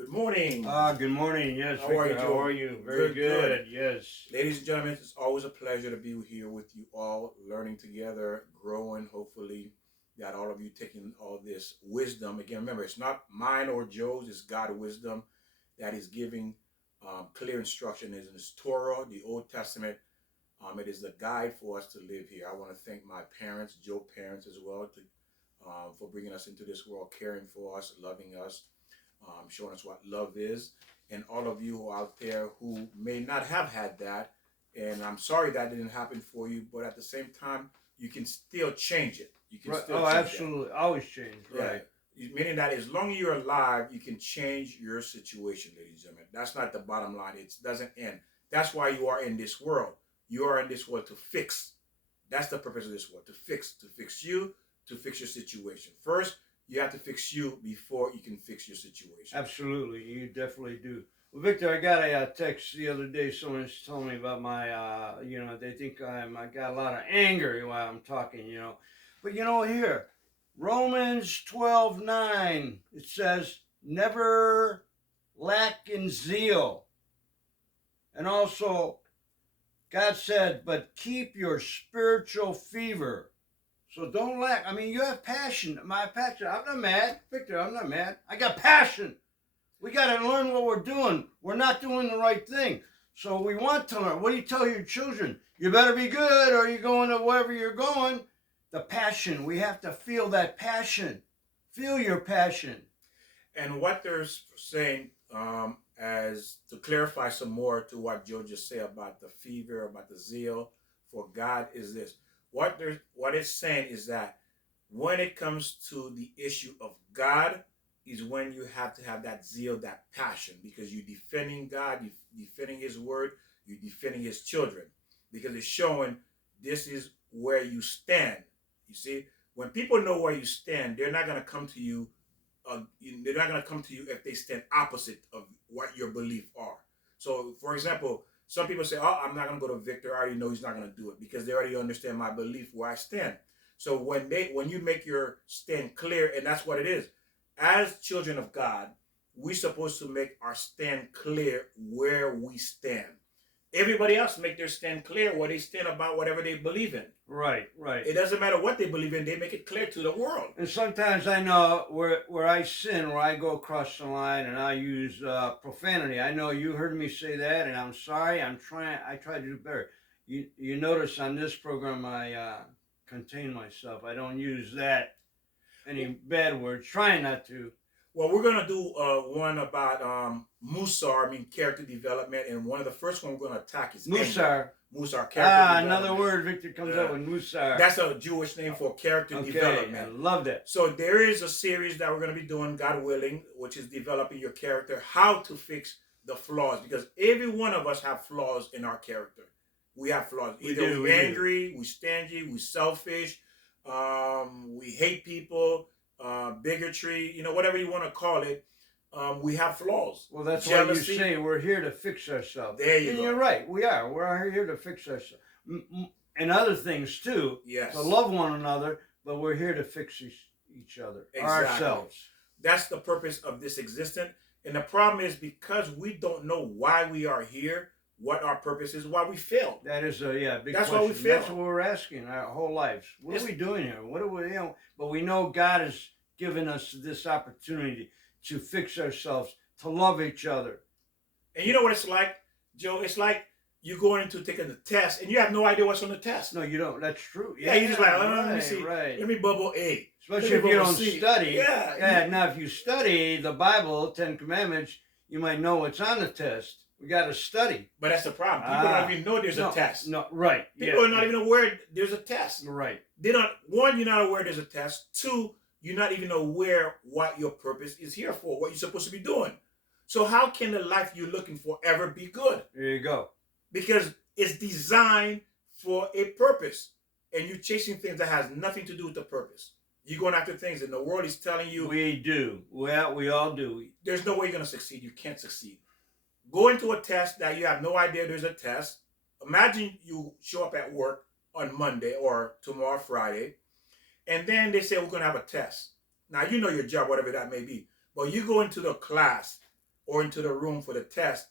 Good morning. Good morning. Yes, How are Victor. you, How Joe? are you? Very Good, good. good. Yes. Ladies and gentlemen, it's always a pleasure to be here with you all, learning together, growing. Hopefully, that all of you taking all this wisdom. Again, remember, it's not mine or Joe's, it's God's wisdom that is giving clear instruction is in His Torah, the Old Testament. It is the guide for us to live here. I want to thank my parents, Joe parents as well, for bringing us into this world, caring for us, loving us, showing us what love is. And all of you who are out there who may not have had that, and I'm sorry that didn't happen for you, but at the same time, you can still change it. You can Right. still Oh, change absolutely. Always change. that. Right. Yeah. Meaning that as long as you're alive, you can change your situation, ladies and gentlemen. That's not the bottom line. It doesn't end. That's why you are in this world. You are in this world to fix. That's the purpose of this world, to fix you, to fix your situation. First, you have to fix you before you can fix your situation. Absolutely. You definitely do. Well, Victor, I got a text the other day. Someone's telling me about my, they think I got a lot of anger while I'm talking, But here, Romans 12:9, it says, never lack in zeal. And also, God said, but keep your spiritual fever. So don't lack. I mean, you have passion. My passion. I'm not mad, Victor. I'm not mad. I got passion. We got to learn what we're doing. We're not doing the right thing. So we want to learn. What do you tell your children? You better be good or you're going to wherever you're going. The passion. We have to feel that passion. Feel your passion. And what they're saying, as to clarify some more to what Joe just said about the fever, about the zeal for God, is this: what it's saying is that when it comes to the issue of God, is when you have to have that zeal, that passion, because you're defending God, you're defending His word, you're defending His children, because it's showing this is where you stand. You see, when people know where you stand, they're not going to come to you. They're not going to come to you if they stand opposite of what your beliefs are. So, for example, some people say, "Oh, I'm not going to go to Victor. I already know he's not going to do it because they already understand my belief where I stand." So when you make your stand clear, and that's what it is, as children of God, we're supposed to make our stand clear where we stand. Everybody else make their stand clear where they stand about whatever they believe in. Right, right. It doesn't matter what they believe in; they make it clear to the world. And sometimes I know where I sin, where I go across the line, and I use profanity. I know you heard me say that, and I'm sorry. I try to do better. You notice on this program I contain myself. I don't use that any bad words. Trying not to. Well, we're gonna do one about Musar, character development, and one of the first one we're gonna attack is Musar. Musar, character development. Another word Victor comes up with, Musar. That's a Jewish name for character development. I love that. So there is a series that we're gonna be doing, God willing, which is developing your character, how to fix the flaws, because every one of us have flaws in our character. We have flaws. Either we're angry, we're stingy, we're selfish, we hate people, bigotry, whatever you want to call it. We have flaws. Well, that's why you say we're here to fix ourselves. There you go. You're right. We are. We're here to fix ourselves. And other things too. Yes. To love one another, but we're here to fix each other. Exactly. Ourselves. That's the purpose of this existence. And the problem is because we don't know why we are here, what our purpose is, why we fail. That is a big That's question. why we fail. That's what we're asking our whole lives. What are we doing here? What are we? But we know God has given us this opportunity to fix ourselves, to love each other. And you know what it's like, Joe? It's like you going into taking the test and you have no idea what's on the test. No, you don't. That's true. Yeah, you're just like, let me see. Right. Let me bubble A. Especially if you don't study. Yeah. Now, if you study the Bible, 10 Commandments, you might know what's on the test. We got to study. But that's the problem. People don't even know there's a test. No, right. People are not even aware there's a test. Right. One, you're not aware there's a test. Two, you're not even aware what your purpose is here for, what you're supposed to be doing. So how can the life you're looking for ever be good? There you go. Because it's designed for a purpose. And you're chasing things that has nothing to do with the purpose. You're going after things and the world is telling you. We do. Well, we all do. There's no way you're going to succeed. You can't succeed. Go into a test that you have no idea there's a test. Imagine you show up at work on Monday or tomorrow, Friday, and then they say, we're going to have a test. Now, you know your job, whatever that may be. But you go into the class or into the room for the test,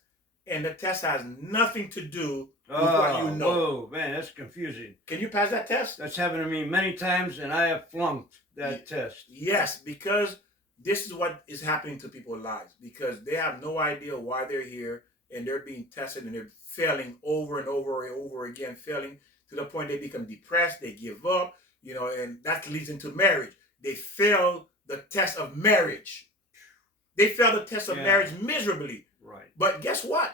and the test has nothing to do with what you know. Whoa, man, that's confusing. Can you pass that test? That's happened to me many times, and I have flunked that test. Yes, because this is what is happening to people's lives, because they have no idea why they're here, and they're being tested, and they're failing over and over and over again, failing to the point they become depressed, they give up, and that leads into marriage. They fail the test of marriage. They fail the test of marriage miserably. Right. But guess what?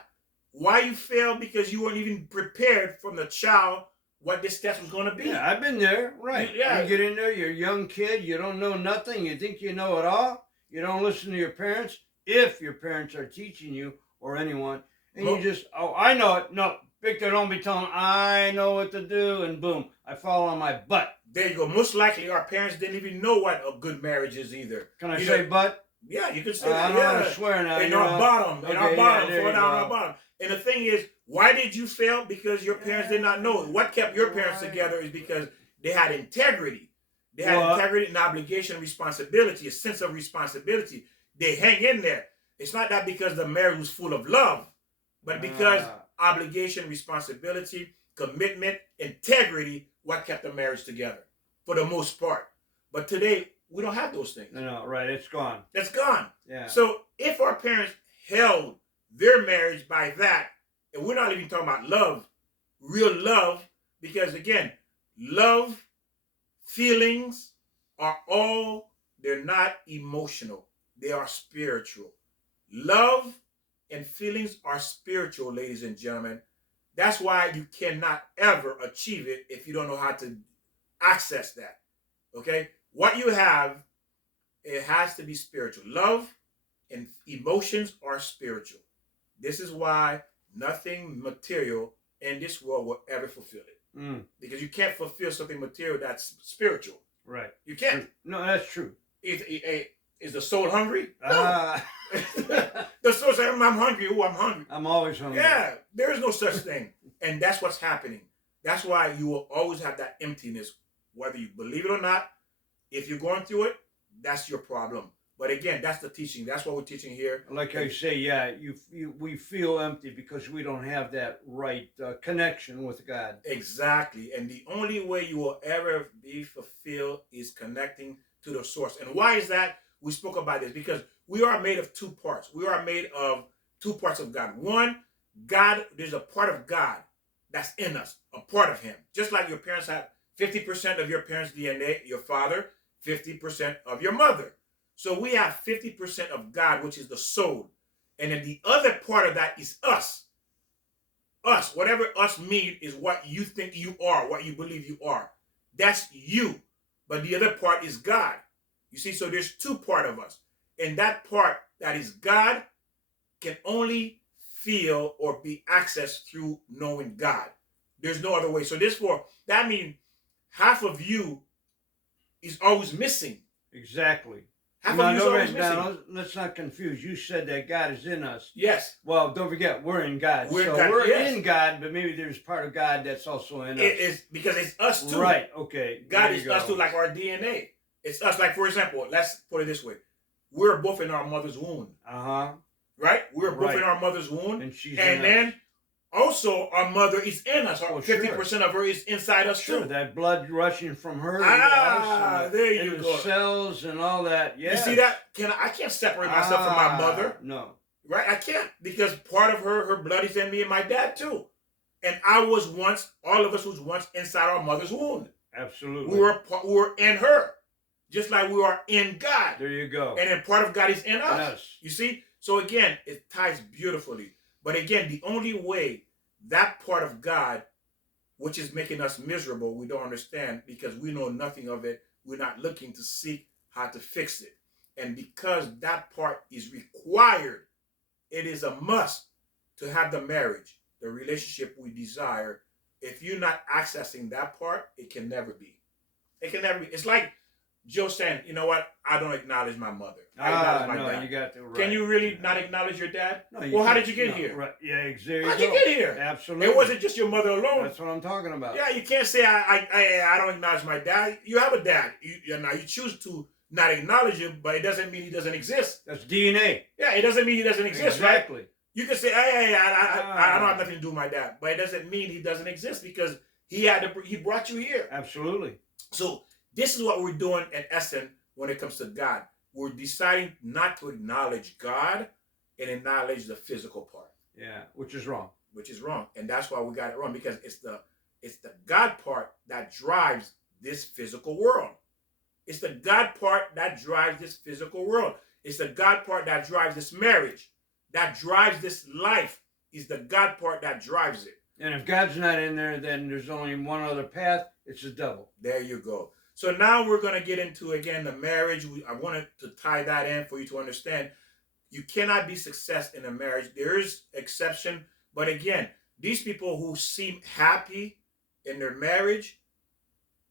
Why you failed? Because you weren't even prepared from the child what this test was going to be. Yeah, I've been there. Right. Yeah. You get in there, you're a young kid, you don't know nothing, you think you know it all, you don't listen to your parents, if your parents are teaching you or anyone, and you just, I know it. No, Victor, don't be telling I know what to do, and boom, I fall on my butt. There you go. Most likely our parents didn't even know what a good marriage is either. Can I say butt? Yeah, you can say that. I don't want to swear now. In our bottom. Okay, in our bottom. yeah, Fall down on our bottom. And the thing is, why did you fail? Because your parents did not know. What kept your parents together is because they had integrity. They had integrity and obligation and responsibility, a sense of responsibility. They hang in there. It's not that because the marriage was full of love, but because obligation, responsibility, commitment, integrity, what kept the marriage together for the most part. But today, we don't have those things. No, right. It's gone. It's gone. Yeah. So if our parents held their marriage by that, and we're not even talking about love, real love, because again, love, feelings are all, they're not emotional. They are spiritual. Love and feelings are spiritual, ladies and gentlemen. That's why you cannot ever achieve it if you don't know how to access that. Okay? What you have, it has to be spiritual. Love and emotions are spiritual. This is why nothing material in this world will ever fulfill it. Because you can't fulfill something material that's spiritual. Right. You can't. No, that's true. Is the soul hungry? No. The soul says, I'm hungry. Oh, I'm hungry. I'm always hungry. Yeah, there is no such thing. And that's what's happening. That's why you will always have that emptiness, whether you believe it or not. If you're going through it, that's your problem. But again, that's the teaching. That's what we're teaching here. Like I say, we feel empty because we don't have that right connection with God. Exactly. And the only way you will ever be fulfilled is connecting to the source. And why is that? We spoke about this because we are made of two parts. We are made of two parts of God. One, God, there's a part of God that's in us, a part of him. Just like your parents have 50% of your parents' DNA, your father, 50% of your mother. So we have 50% of God, which is the soul. And then the other part of that is us. Us. Whatever us means is what you think you are, what you believe you are. That's you. But the other part is God. You see, so there's two parts of us. And that part that is God can only feel or be accessed through knowing God. There's no other way. So therefore, that means half of you is always missing. Exactly. Half of you is always missing. Now, let's not confuse. You said that God is in us. Yes. Well, don't forget, we're in God. We're in God, but maybe there's part of God that's also in us. It is because it's us too. Right, okay. God is us too, like our DNA. It's us. Like, for example, let's put it this way. We're both in our mother's womb. Uh-huh. Right? We're both in our mother's womb. And she's and then also our mother is in us. 50% of her is inside us too. That blood rushing from her. There you go. The cells and all that. Yeah. You see that? I can't separate myself from my mother. No. Right? I can't, because part of her blood is in me and my dad too. And all of us was once inside our mother's womb. Absolutely. We were in her. Just like we are in God. There you go. And then part of God is in us. You see? So again, it ties beautifully. But again, the only way that part of God, which is making us miserable, we don't understand because we know nothing of it. We're not looking to seek how to fix it. And because that part is required, it is a must to have the marriage, the relationship we desire. If you're not accessing that part, it can never be. It can never be. It's like Joe saying, you know what? I don't acknowledge my mother. I acknowledge my dad. You got to, right. Can you really not acknowledge your dad? No, well, how did you get here? Right. Yeah, exactly. How'd you get here? Absolutely. It wasn't just your mother alone. That's what I'm talking about. Yeah, you can't say I don't acknowledge my dad. You have a dad. You choose to not acknowledge him, but it doesn't mean he doesn't exist. That's DNA. Yeah, it doesn't mean he doesn't exist, right? Exactly. You can say, hey, I don't have nothing to do with my dad, but it doesn't mean he doesn't exist because he brought you here. Absolutely. So this is what we're doing in essence when it comes to God. We're deciding not to acknowledge God and acknowledge the physical part. Yeah, which is wrong. Which is wrong, and that's why we got it wrong, because it's the God part that drives this physical world. It's the God part that drives this physical world. It's the God part that drives this marriage, that drives this life. Is the God part that drives it. And if God's not in there, then there's only one other path. It's the devil. There you go. So now we're going to get into, again, the marriage. I wanted to tie that in for you to understand. You cannot be success in a marriage. There is exception. But again, these people who seem happy in their marriage,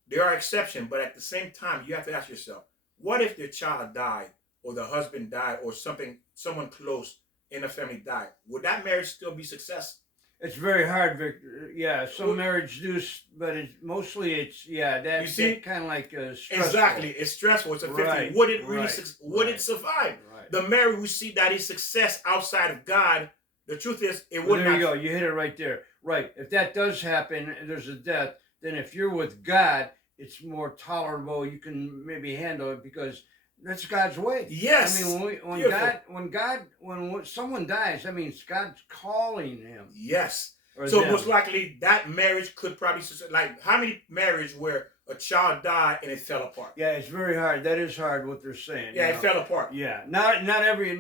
there are exceptions. But at the same time, you have to ask yourself, what if their child died or the husband died or someone close in the family died? Would that marriage still be success? It's very hard, Victor. Yeah, some marriage do, but that's kind of like stressful. Exactly, it's stressful. It's a 50. Right, Would it really? right, would it survive? Right. The marriage we see that is success outside of God. The truth is, it Well, would there not. you go. You hit it right there. Right. If that does happen, and there's a death, then if you're with God, it's more tolerable. You can maybe handle it because that's God's way. Yes. I mean, when someone dies, that means God's calling him. Yes. So them. Most likely that marriage could probably, like, how many marriages where a child died and it fell apart? Yeah, it's very hard. That is hard what they're saying. Yeah, it fell apart. Yeah, not every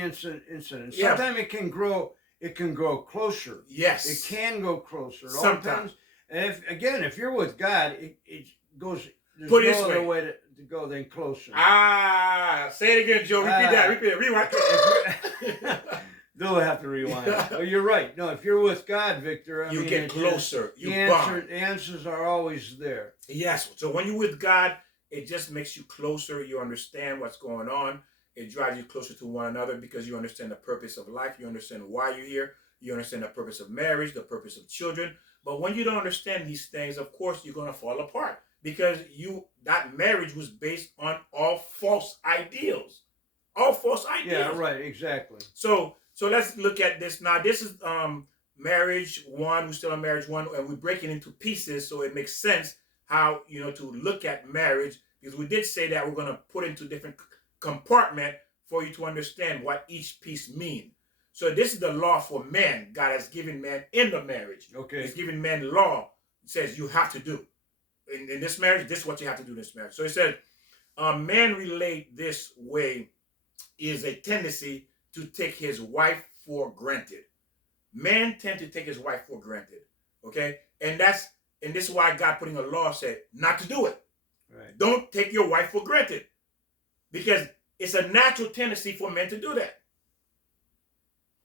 incident. Sometimes it can grow. It can grow closer. Yes, it can go closer. Sometimes. If you're with God, it goes. There's Put no other way to go than closer. Say it again, Joe. Repeat that. Repeat it. Rewind. They'll have to rewind. Well, you're right. No, if you're with God, Victor, you get closer. The answers are always there. Yes. So when you're with God, it just makes you closer. You understand what's going on. It drives you closer to one another because you understand the purpose of life. You understand why you're here. You understand the purpose of marriage, the purpose of children. But when you don't understand these things, of course, you're going to fall apart because that marriage was based on all false ideals. All false ideals. Yeah, right. Exactly. So let's look at this now. This is marriage one. We're still on marriage one, and we're breaking into pieces, so it makes sense how to look at marriage, because we did say that we're going to put into different compartment for you to understand what each piece means. So this is the law for men. God has given man in the marriage. Okay. He's given man law. It says you have to do in this marriage. This is what you have to do in this marriage. So it said, man relate this way is a tendency to take his wife for granted. Men tend to take his wife for granted. Okay? And this is why God putting a law said not to do it. Right. Don't take your wife for granted. Because it's a natural tendency for men to do that.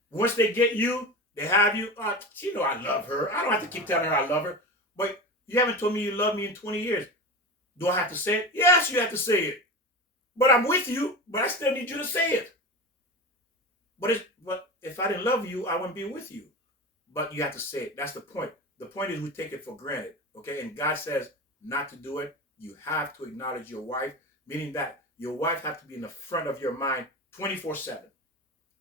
Once they get you, they have you. She know I love her. I don't have to keep telling her I love her. But you haven't told me you love me in 20 years. Do I have to say it? Yes, you have to say it. But I'm with you, but I still need you to say it. But if I didn't love you, I wouldn't be with you. But you have to say it. That's the point. The point is we take it for granted. Okay? And God says not to do it. You have to acknowledge your wife, meaning that your wife has to be in the front of your mind 24/7.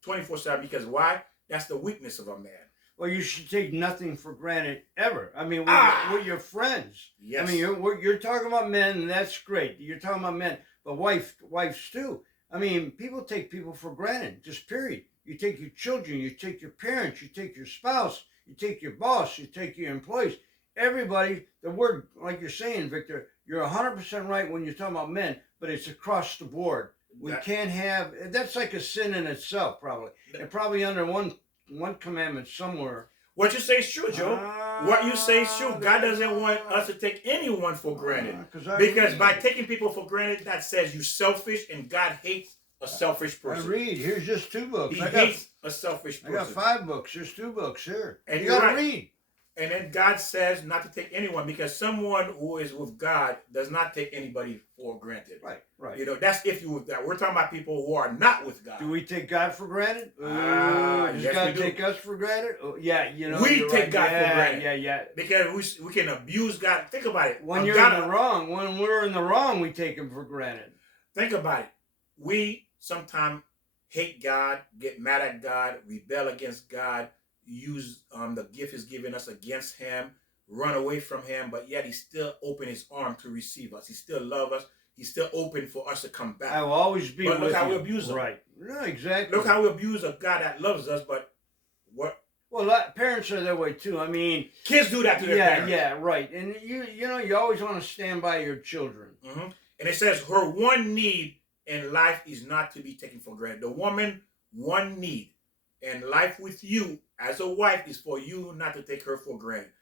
24/7, because why? That's the weakness of a man. Well, you should take nothing for granted ever. I mean, we're your friends. Yes. I mean, you're talking about men, and that's great. You're talking about men, but wives too. I mean, people take people for granted, just period. You take your children, you take your parents, you take your spouse, you take your boss, you take your employees. Everybody, the word, like you're saying, Victor, you're 100% right when you're talking about men, but it's across the board. We can't have, that's like a sin in itself, probably. And probably under one commandment somewhere. What you say is true, Joe. What you say is true. God doesn't want us to take anyone for granted. Because by taking people for granted, that says you're selfish, and God hates a selfish person. I read. Here's just 2 books. He hates a selfish person. I got 5 books. There's 2 books here. And you got to read. And then God says not to take anyone, because someone who is with God does not take anybody for granted. Right. That's if you're with God. We're talking about people who are not with God. Do we take God for granted? Does yes, God take us for granted? Yeah, we take God for granted. Yeah. Because we can abuse God. Think about it. When you're in the wrong, when we're in the wrong, we take Him for granted. Think about it. We sometimes hate God, get mad at God, rebel against God, use the gift He's given us against Him, run away from Him, but yet He still open His arm to receive us. He still love us. He's still open for us to come back. I will always be But with look how you. we abuse Him. Right. Yeah, exactly. Look how we abuse a God that loves us, but what Well, parents are that way too. I mean, kids do that to their parents. Yeah, right. And you know, you always want to stand by your children. Mm-hmm. And it says her one need in life is not to be taken for granted. The woman, one need in life with you as a wife is for you not to take her for granted.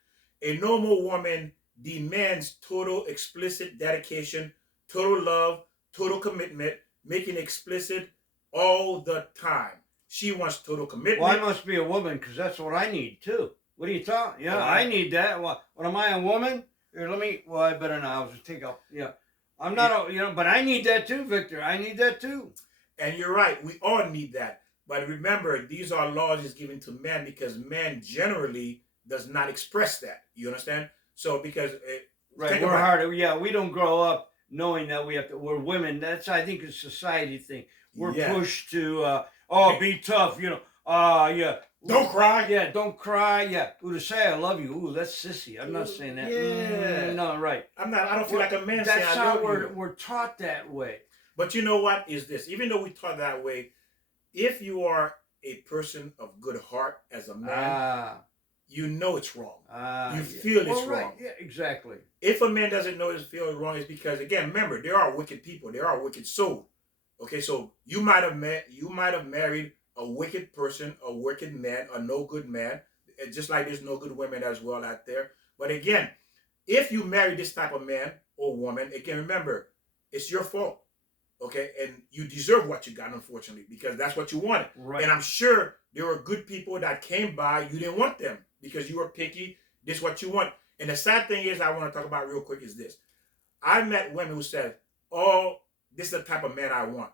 A normal woman demands total, explicit dedication, total love, total commitment, making explicit all the time. She wants total commitment. Well, I must be a woman because that's what I need too. What are you talking? Yeah, I need that. What am I, a woman? Here, let me. Well, I better not. I was take up. Yeah, I'm not. But I need that too, Victor. I need that too. And you're right. We all need that. But remember, these are laws is given to men because men generally does not express that. You understand? So because right, we're harder. Yeah, we don't grow up knowing that we have to. We're women. That's, I think, a society thing. We're pushed to be tough. Yeah. Don't cry. Yeah, don't cry. Yeah. Ooh, to say I love you. Ooh, that's sissy. I'm not saying that. Yeah. No, right. I don't feel like a man saying that's I how love you. We're taught that way. But you know what is this? Even though we taught that way, if you are a person of good heart as a man, you know it's wrong. You feel it's wrong. Right. Yeah, exactly. If a man doesn't know it's feeling wrong, it's because, again, remember, there are wicked people. There are wicked souls. Okay, so you might have married a wicked person, a wicked man, a no good man, just like there's no good women as well out there. But again, if you marry this type of man or woman, again, remember, it's your fault. Okay, and you deserve what you got, unfortunately, because that's what you wanted. Right. And I'm sure there were good people that came by, you didn't want them because you were picky. This is what you want. And the sad thing is, I want to talk about real quick is this. I met women who said, oh, this is the type of man I want.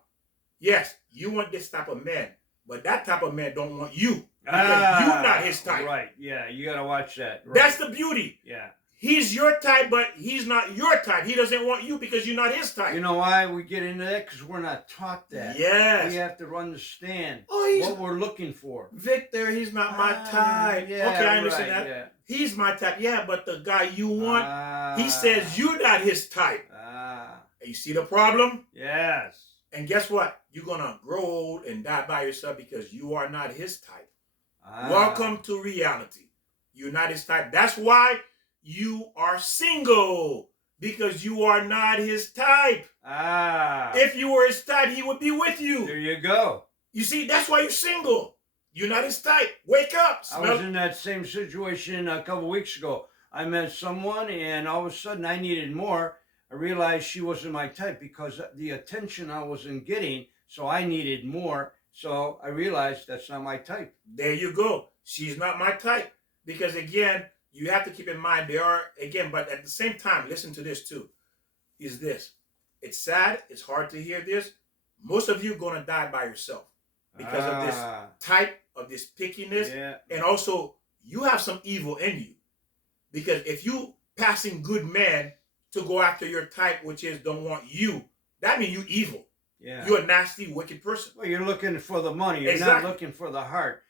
Yes, you want this type of man, but that type of man don't want you because you're not his type. Right, yeah, you got to watch that. Right. That's the beauty. Yeah. He's your type, but he's not your type. He doesn't want you because you're not his type. You know why we get into that? Because we're not taught that. Yes. We have to understand what we're looking for. Victor, he's not my type. Yeah, okay, I understand right, that. Yeah. He's my type. Yeah, but the guy you want, he says you're not his type. You see the problem? Yes. And guess what? You're going to grow old and die by yourself because you are not his type. Welcome to reality. You're not his type. That's why you are single, because you are not his type. If you were his type, he would be with you. There you go. You see, that's why you're single. You're not his type. Wake up. I was in that same situation a couple weeks ago. I met someone, and all of a sudden I needed more. I realized she wasn't my type because the attention I wasn't getting, so I needed more. So I realized that's not my type. There you go. She's not my type. Because again, you have to keep in mind they are, again, but at the same time, listen to this too, is this. It's sad. It's hard to hear this. Most of you are going to die by yourself because of this type, of this pickiness. Yeah. And also, you have some evil in you. Because if you passing good men to go after your type, which is don't want you, that means you evil. Yeah. You're a nasty, wicked person. Well, you're looking for the money. You're not looking for the heart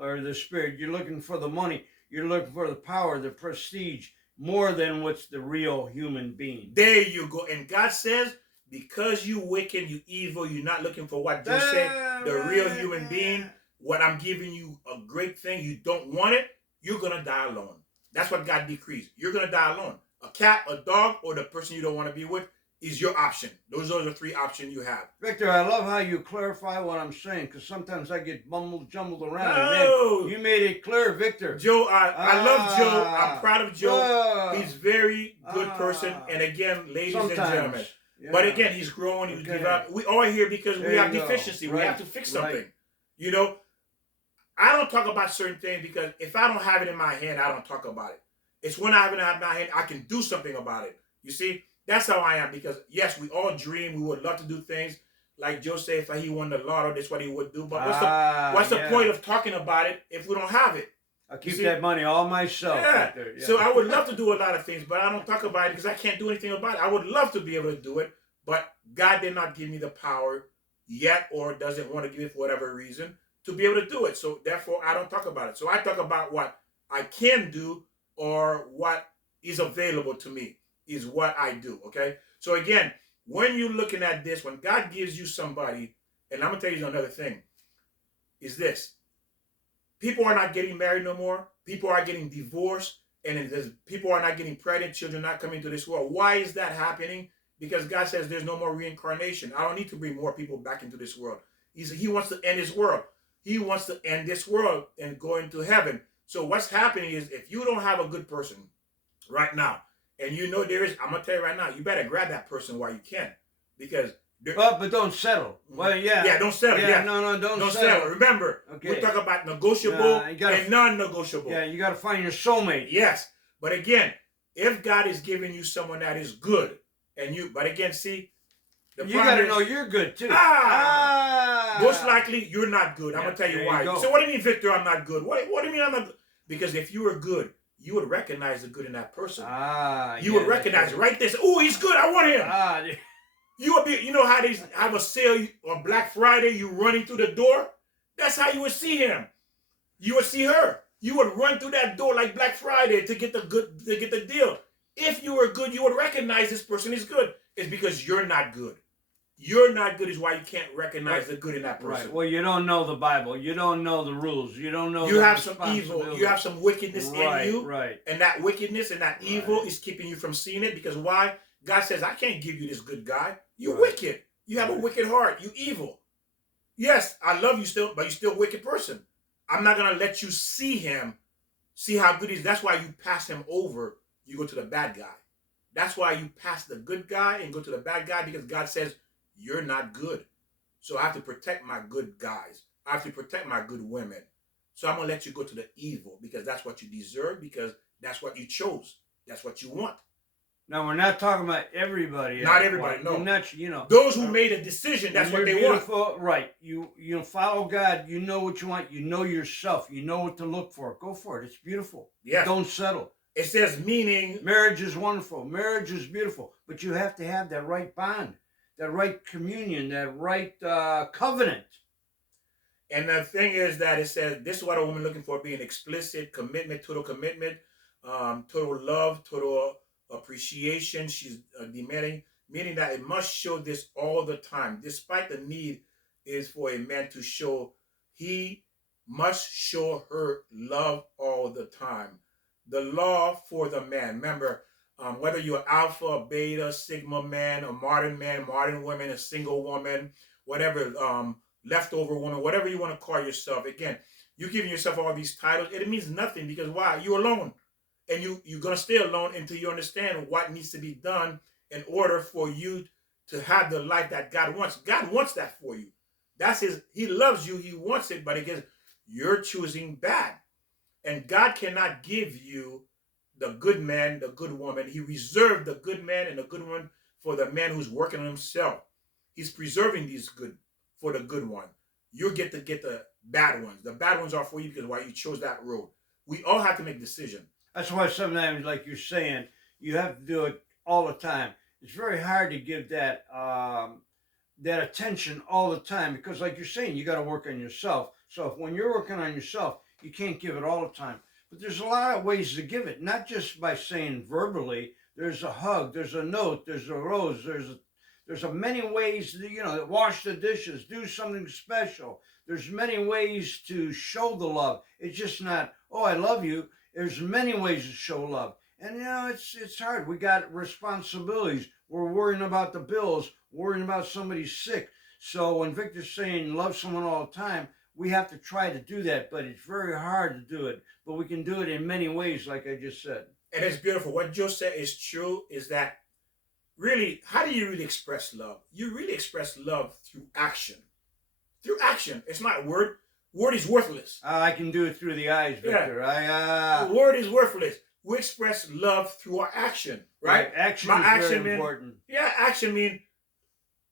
or the spirit. You're looking for the money. You're looking for the power, the prestige, more than what's the real human being. There you go. And God says, because you wicked, you evil, you're not looking for what you said, the real human being, what I'm giving you, a great thing, you don't want it, you're going to die alone. That's what God decrees. You're going to die alone. A cat, a dog, or the person you don't want to be with is your option. Those are the three options you have. Victor, I love how you clarify what I'm saying, because sometimes I get jumbled around. No. Man, you made it clear, Victor. Joe, I love Joe. I'm proud of Joe. He's a very good person. And again, ladies and gentlemen. Yeah. But again, he's growing. He's developing. We are here because we have deficiency. Right. We have to fix something. Right. You know, I don't talk about certain things because if I don't have it in my hand, I don't talk about it. It's when I have it in my hand, I can do something about it. You see? That's how I am, because yes, we all dream. We would love to do things like Joe said. If he won the lotto, that's what he would do. But what's the point of talking about it if we don't have it? I keep that money all myself. Yeah. So I would love to do a lot of things, but I don't talk about it because I can't do anything about it. I would love to be able to do it, but God did not give me the power yet, or doesn't want to give it for whatever reason, to be able to do it. So therefore, I don't talk about it. So I talk about what I can do, or what is available to me is what I do. Okay. So again, when you're looking at this, when God gives you somebody, and I'm gonna tell you another thing, is this: people are not getting married no more. People are getting divorced, and people are not getting pregnant. Children not coming to this world. Why is that happening? Because God says there's no more reincarnation. I don't need to bring more people back into this world. He wants to end his world. He wants to end this world and go into heaven. So what's happening is, if you don't have a good person right now, and you know there is, I'm gonna tell you right now, you better grab that person while you can, because but don't settle. Well, yeah. Yeah, don't settle. Yeah, no, don't settle. Remember, Okay. we talk about negotiable and non-negotiable. Yeah, you got to find your soulmate. Yes, but again, if God is giving you someone that is good, but again, see, you got to know you're good too. Most likely you're not good. I'm gonna tell you why. So what do you mean, Victor? I'm not good. What do you mean I'm not good? Because if you were good, you would recognize the good in that person. You would recognize it right there. Oh, he's good. I want him. You would be. You know how they have a sale on Black Friday? You running through the door. That's how you would see him. You would see her. You would run through that door like Black Friday to get the deal. If you were good, you would recognize this person is good. It's because you're not good. You're not good is why you can't recognize the good in that person. Right. Well, you don't know the Bible. You don't know the rules. You don't know. You have some evil. You have some wickedness in you. Right. And that wickedness and that evil is keeping you from seeing it. Because why? God says, I can't give you this good guy. You're wicked. You have a wicked heart. You evil. Yes, I love you still, but you're still a wicked person. I'm not going to let you see him, see how good he is. That's why you pass him over. You go to the bad guy. That's why you pass the good guy and go to the bad guy, because God says, you're not good. So I have to protect my good guys. I have to protect my good women. So I'm going to let you go to the evil, because that's what you deserve, because that's what you chose. That's what you want. Now, we're not talking about everybody. Not everybody, no. Not, you know. Those who made a decision, that's what they want. Right. You follow God. You know what you want. You know yourself. You know what to look for. Go for it. It's beautiful. Yeah. Don't settle. It says meaning. Marriage is wonderful. Marriage is beautiful. But you have to have that right bond, that right communion, that right covenant. And the thing is that it says, this is what a woman looking for: being explicit, commitment, total love, total appreciation. She's demanding, meaning that it must show this all the time, despite the need is for a man to show. He must show her love all the time. The law for the man. Remember, whether you're alpha, beta, sigma man, modern woman, a single woman, whatever, leftover woman, whatever you want to call yourself. Again, you're giving yourself all these titles. It means nothing, because why? You're alone. And you're going to stay alone until you understand what needs to be done in order for you to have the life that God wants. God wants that for you. He loves you. He wants it, but again, you're choosing bad. And God cannot give you the good man, the good woman. He reserved the good man and the good woman for the man who's working on himself. He's preserving these good for the good one. You get to get the bad ones. The bad ones are for you because why you chose that road. We all have to make decisions. That's why sometimes, like you're saying, you have to do it all the time. It's very hard to give that that attention all the time, because like you're saying, you got to work on yourself. So when you're working on yourself, you can't give it all the time. But there's a lot of ways to give it, not just by saying verbally. There's a hug, there's a note, there's a rose, there's a many ways to, wash the dishes, do something special. There's many ways to show the love. It's just not, oh, I love you. There's many ways to show love. And, it's hard. We got responsibilities. We're worrying about the bills, worrying about somebody sick. So when Victor's saying love someone all the time, we have to try to do that, but it's very hard to do it. But we can do it in many ways, like I just said. And it's beautiful. What Joe said is true, is that really, how do you really express love? You really express love through action. Through action. It's not word. Word is worthless. I can do it through the eyes, Victor. Yeah. Word is worthless. We express love through our action, right? Action is very important. Yeah, action means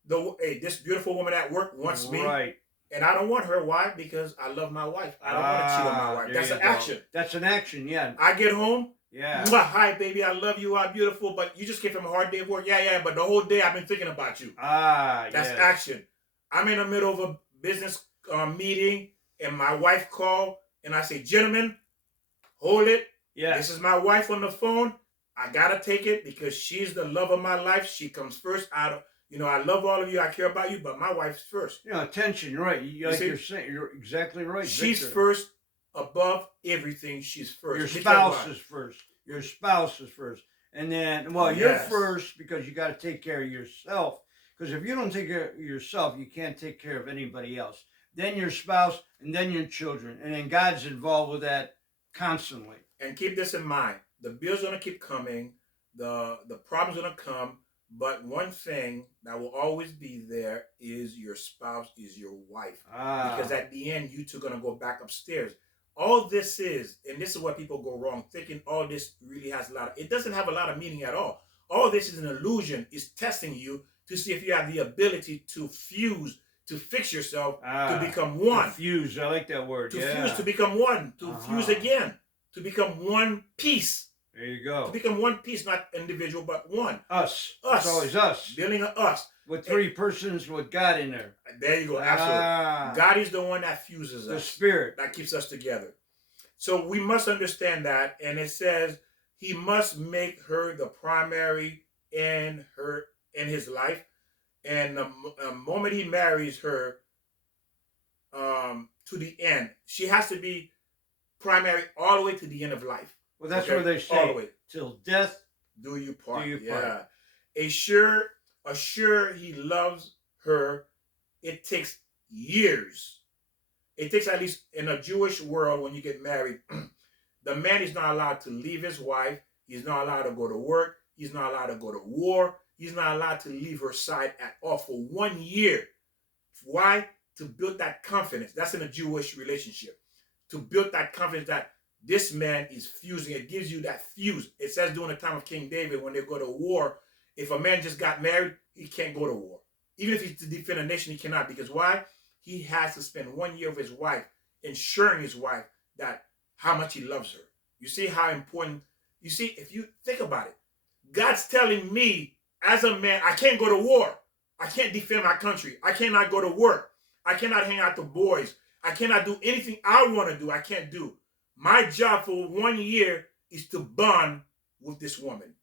this beautiful woman at work wants me. Right. And I don't want her. Why? Because I love my wife. I don't want to cheat on my wife. That's an action. That's an action, yeah. I get home. Yeah. Mwah, hi, baby, I love you, I'm beautiful, but you just came from a hard day of work. Yeah, yeah, but the whole day I've been thinking about you. Ah, That's yes. action. I'm in the middle of a business meeting and my wife called and I say, gentlemen, hold it. Yes. This is my wife on the phone. I gotta take it because she's the love of my life. She comes first. I love all of you. I care about you, but my wife's first. Attention, right? You're saying, you're exactly right. She's Victor. first above everything. She's first. Your spouse is first. Your spouse is first. And then, well, you're Yes. first because you got to take care of yourself. Because if you don't take care of yourself, you can't take care of anybody else. Then your spouse, and then your children. And then God's involved with that constantly. And keep this in mind. The bills are going to keep coming. The problems are going to come. But one thing that will always be there is your spouse, is your wife. Because at the end, you two are going to go back upstairs. All this is, and this is where people go wrong, thinking all this really has it doesn't have a lot of meaning at all. All this is an illusion, is testing you to see if you have the ability to fuse, to fix yourself, to become one. To fuse, I like that word. To fuse, to become one, to fuse again, to become one piece. There you go. To become one piece, not individual, but one. Us. Us. It's always us. Building an us. With three persons with God in there. There you go, absolutely. God is the one that fuses us. The Spirit. That keeps us together. So we must understand that, and it says he must make her the primary in his life, and the moment he marries her, to the end, she has to be primary all the way to the end of life. Well, that's where they say, all the way. Till death do you part. Do you part. Assure he loves her. It takes years. It takes, at least in a Jewish world, when you get married, the man is not allowed to leave his wife. He's not allowed to go to work. He's not allowed to go to war. He's not allowed to leave her side at all for 1 year. Why? To build that confidence. That's in a Jewish relationship. To build that confidence that this man is fusing. It gives you that fuse. It says during the time of King David, when they go to war, if a man just got married, he can't go to war. Even if he's to defend a nation, he cannot. Because why? He has to spend 1 year with his wife, ensuring his wife that how much he loves her. You see how important. You see, if you think about it, God's telling me as a man, I can't go to war. I can't defend my country. I cannot go to work. I cannot hang out with the boys. I cannot do anything I want to do. I can't do. My job for 1 year is to bond with this woman.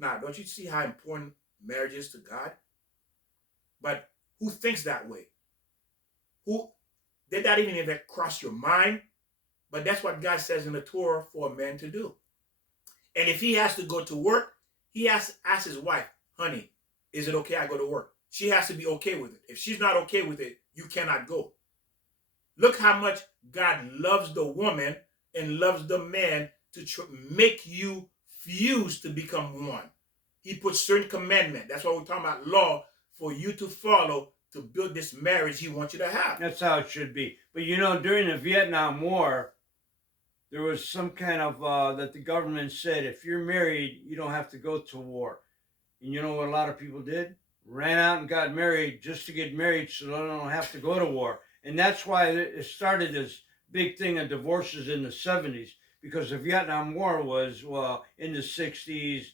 Now, don't you see how important marriage is to God? But who thinks that way? Who did that even cross your mind? But that's what God says in the Torah for a man to do. And if he has to go to work, he has to ask his wife, honey, is it okay I go to work? She has to be okay with it. If she's not okay with it, you cannot go. Look how much God loves the woman and loves the man to make you fuse to become one. He puts certain commandments. That's why we're talking about law for you to follow to build this marriage he wants you to have. That's how it should be. But during the Vietnam War, there was some kind of that the government said, if you're married, you don't have to go to war. And you know what a lot of people did? Ran out and got married just to get married so they don't have to go to war. And that's why it started this big thing of divorces in the 70s, because the Vietnam War was, in the 60s,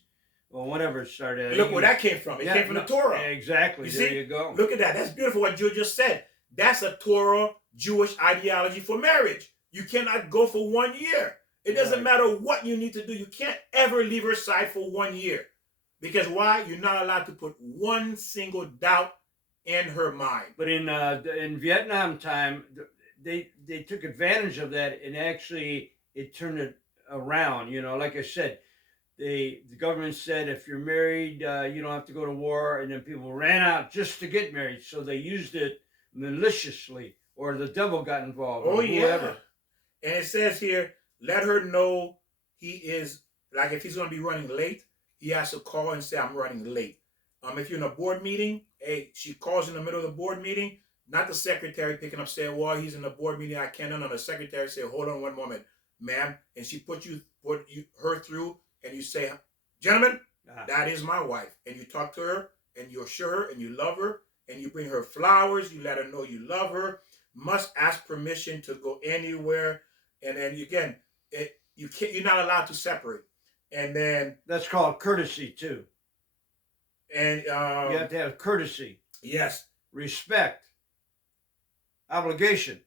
well, whenever it started. Look where that came from. It came from the Torah. Exactly. There you go. Look at that. That's beautiful what you just said. That's a Torah Jewish ideology for marriage. You cannot go for 1 year. It doesn't matter what you need to do. You can't ever leave her side for 1 year. Because why? You're not allowed to put one single doubt in her mind. But in Vietnam time, they took advantage of that, and actually it turned it around. Like I said, the government said if you're married, you don't have to go to war, and then people ran out just to get married. So they used it maliciously, or the devil got involved. Oh, whoever. And it says here, let her know he is, like if he's going to be running late, he has to call and say, I'm running late. If you're in a board meeting, hey, she calls in the middle of the board meeting, not the secretary picking up saying, well, he's in the board meeting, I can't. No, the secretary say, hold on one moment, ma'am. And she put her through, and you say, gentlemen, that is my wife. And you talk to her, and you assure her, and you love her, and you bring her flowers, you let her know you love her, must ask permission to go anywhere. And then again, You're not allowed to separate. And then That's called courtesy too. and You have to have courtesy, yes, respect, obligation.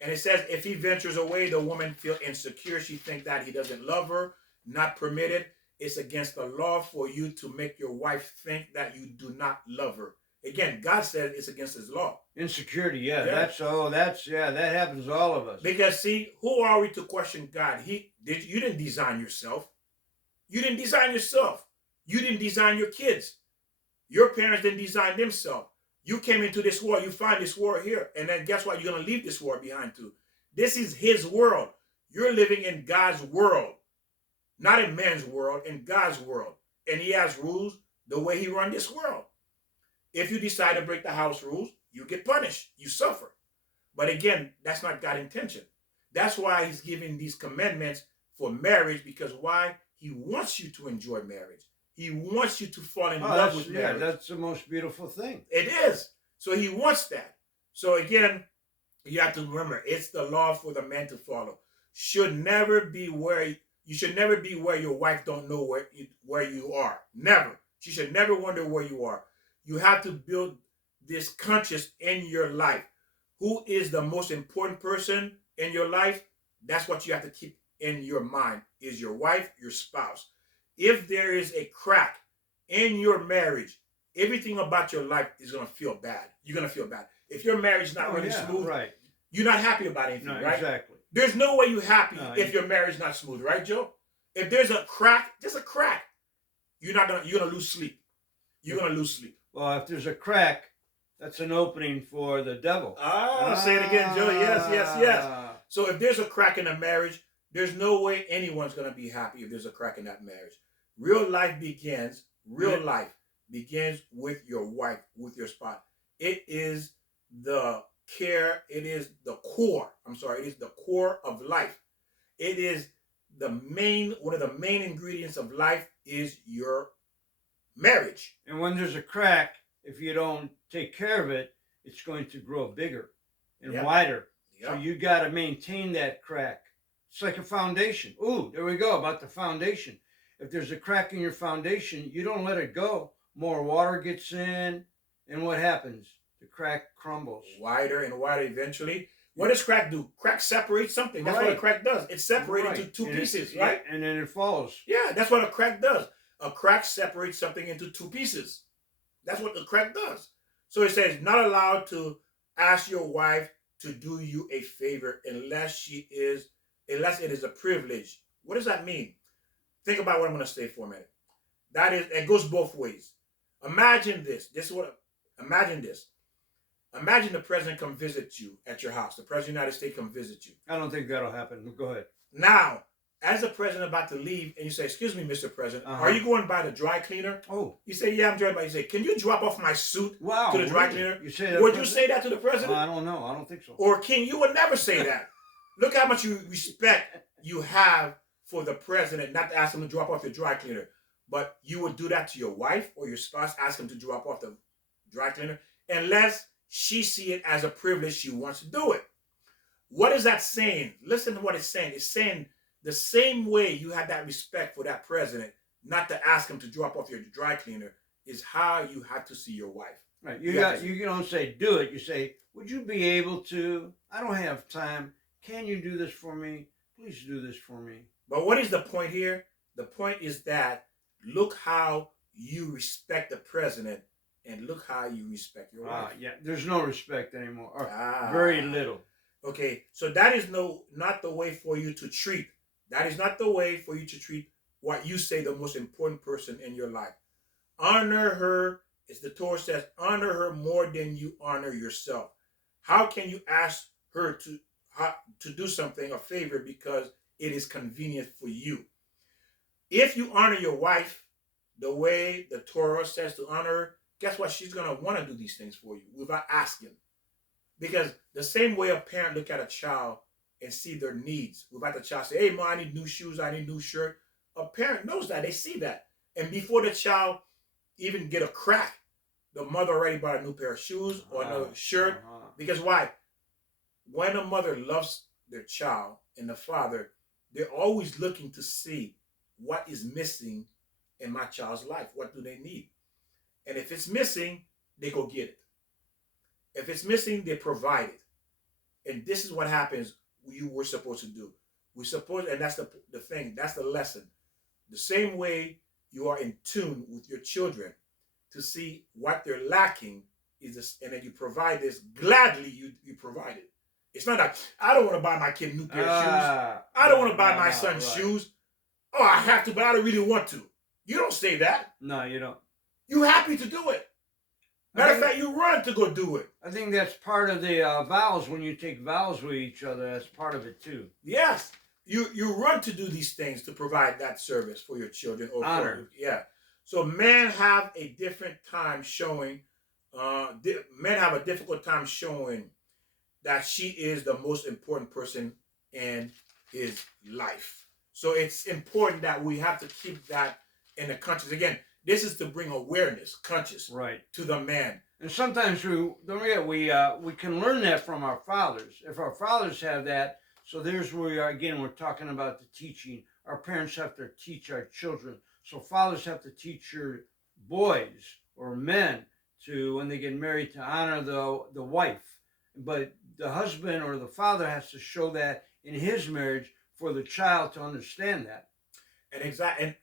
and it says if he ventures away, the woman feel insecure. She think that he doesn't love her, not permitted. It's against the law for you to make your wife think that you do not love her. Again, God said it's against his law. Insecurity, yeah, Yeah. that happens to all of us. Because see, who are we to question God? You didn't design yourself. You didn't design yourself. You didn't design your kids. Your parents didn't design themselves. You came into this world, you find this world here, and then guess what? You're going to leave this world behind too. This is his world. You're living in God's world, not in man's world, in God's world. And he has rules the way he runs this world. If you decide to break the house rules, you get punished. You suffer. But again, that's not God's intention. That's why he's giving these commandments for marriage, because why? He wants you to enjoy marriage. He wants you to fall in love with marriage. That's the most beautiful thing. It is. So he wants that. So again, you have to remember, it's the law for the man to follow. You should never be where your wife don't know where you are. Never. She should never wonder where you are. You have to build this conscious in your life. Who is the most important person in your life? That's what you have to keep in your mind, is your wife, your spouse. If there is a crack in your marriage, everything about your life is going to feel bad. You're going to feel bad. If your marriage is not really smooth, right, you're not happy about anything, right? Exactly. There's no way you're happy if your marriage is not smooth, right, Joe? If there's a crack, just a crack, you're gonna lose sleep. You're going to lose sleep. Well, if there's a crack, that's an opening for the devil. Say it again, Joe. Yes. So if there's a crack in a marriage, there's no way anyone's going to be happy if there's a crack in that marriage. Real life begins with your wife, with your spouse. It is the care, it is the core. It is the core of life. It is one of the main ingredients of life is your marriage. And when there's a crack, if you don't take care of it, it's going to grow bigger and wider. So you got to maintain that crack. It's like a foundation. Ooh, there we go, about the foundation. If there's a crack in your foundation, you don't let it go. More water gets in, and what happens? The crack crumbles. Wider and wider eventually. What does crack do? Crack separates something. That's what a crack does. It separates into two pieces, right? And then it falls. Yeah, that's what a crack does. A crack separates something into two pieces. That's what the crack does. So it says, not allowed to ask your wife to do you a favor unless it is a privilege. What does that mean? Think about what I'm going to say for a minute. It goes both ways. Imagine this. Imagine this. Imagine the president come visit you at your house. The president of the United States come visit you. I don't think that'll happen. Go ahead. Now, as the president about to leave, and you say, excuse me, Mr. President, are you going by the dry cleaner? Oh. You say, yeah, I'm driving by. You say, can you drop off my suit to the dry cleaner? You say that? Would you say that to the president? I don't know. I don't think so. Or king, you would never say that. Look how much respect you have for the president, not to ask him to drop off your dry cleaner. But you would do that to your wife or your spouse, ask him to drop off the dry cleaner, unless she see it as a privilege, she wants to do it. What is that saying? Listen to what it's saying. It's saying the same way you have that respect for that president, not to ask him to drop off your dry cleaner, is how you have to see your wife. Right. You don't say do it. You say, would you be able to? I don't have time. Can you do this for me? Please do this for me. But what is the point here? The point is that look how you respect the president and look how you respect your wife. Yeah, there's no respect anymore. Or very little. Okay, so that is not the way for you to treat. That is not the way for you to treat what you say the most important person in your life. Honor her, as the Torah says, honor her more than you honor yourself. How can you ask her to do something, a favor, because it is convenient for you? If you honor your wife the way the Torah says to honor her, guess what? She's going to want to do these things for you without asking. Because the same way a parent look at a child and see their needs, without the child say, hey, Mom, I need new shoes, I need new shirt. A parent knows that. They see that. And before the child even get a crack, the mother already bought a new pair of shoes or a new shirt. Because why? When a mother loves their child and the father, They're always looking to see what is missing in my child's life. What do they need? And if it's missing, they go get it. If it's missing, they provide it. And this is what happens. We're supposed to do. We supposed, and that's the thing. That's the lesson. The same way you are in tune with your children to see what they're lacking is this, and then you provide this gladly. You provide it. It's not like I don't want to buy my kid a new pair of shoes. I don't want to buy my son shoes. Oh, I have to, but I don't really want to. You don't say that. No, you don't. You're happy to do it. Matter of fact, you run to go do it. I think that's part of the vows when you take vows with each other. That's part of it too. Yes, you run to do these things to provide that service for your children. Or honor. Yeah. So men have a different time showing. Men have a difficult time showing that she is the most important person in his life. So it's important that we have to keep that in the conscious. Again, this is to bring awareness, conscious, right, to the man. And sometimes don't forget we can learn that from our fathers. If our fathers have that, so there's where we are again. We're talking about the teaching. Our parents have to teach our children. So fathers have to teach your boys or men to, when they get married, to honor the wife. But the husband or the father has to show that in his marriage for the child to understand that. And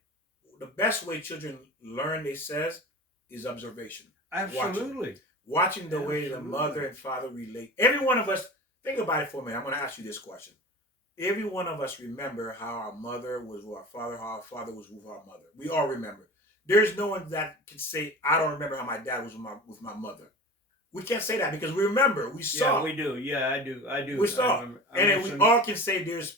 the best way children learn, they says, is observation. Absolutely. Watching the way the mother and father relate. Every one of us, think about it for a minute. I'm going to ask you this question. Every one of us remember how our mother was with our father, how our father was with our mother. We all remember. There's no one that can say, I don't remember how my dad was with my mother. We can't say that because we remember. We saw. Yeah, we do. Yeah, I do. We saw. And then we all can say there's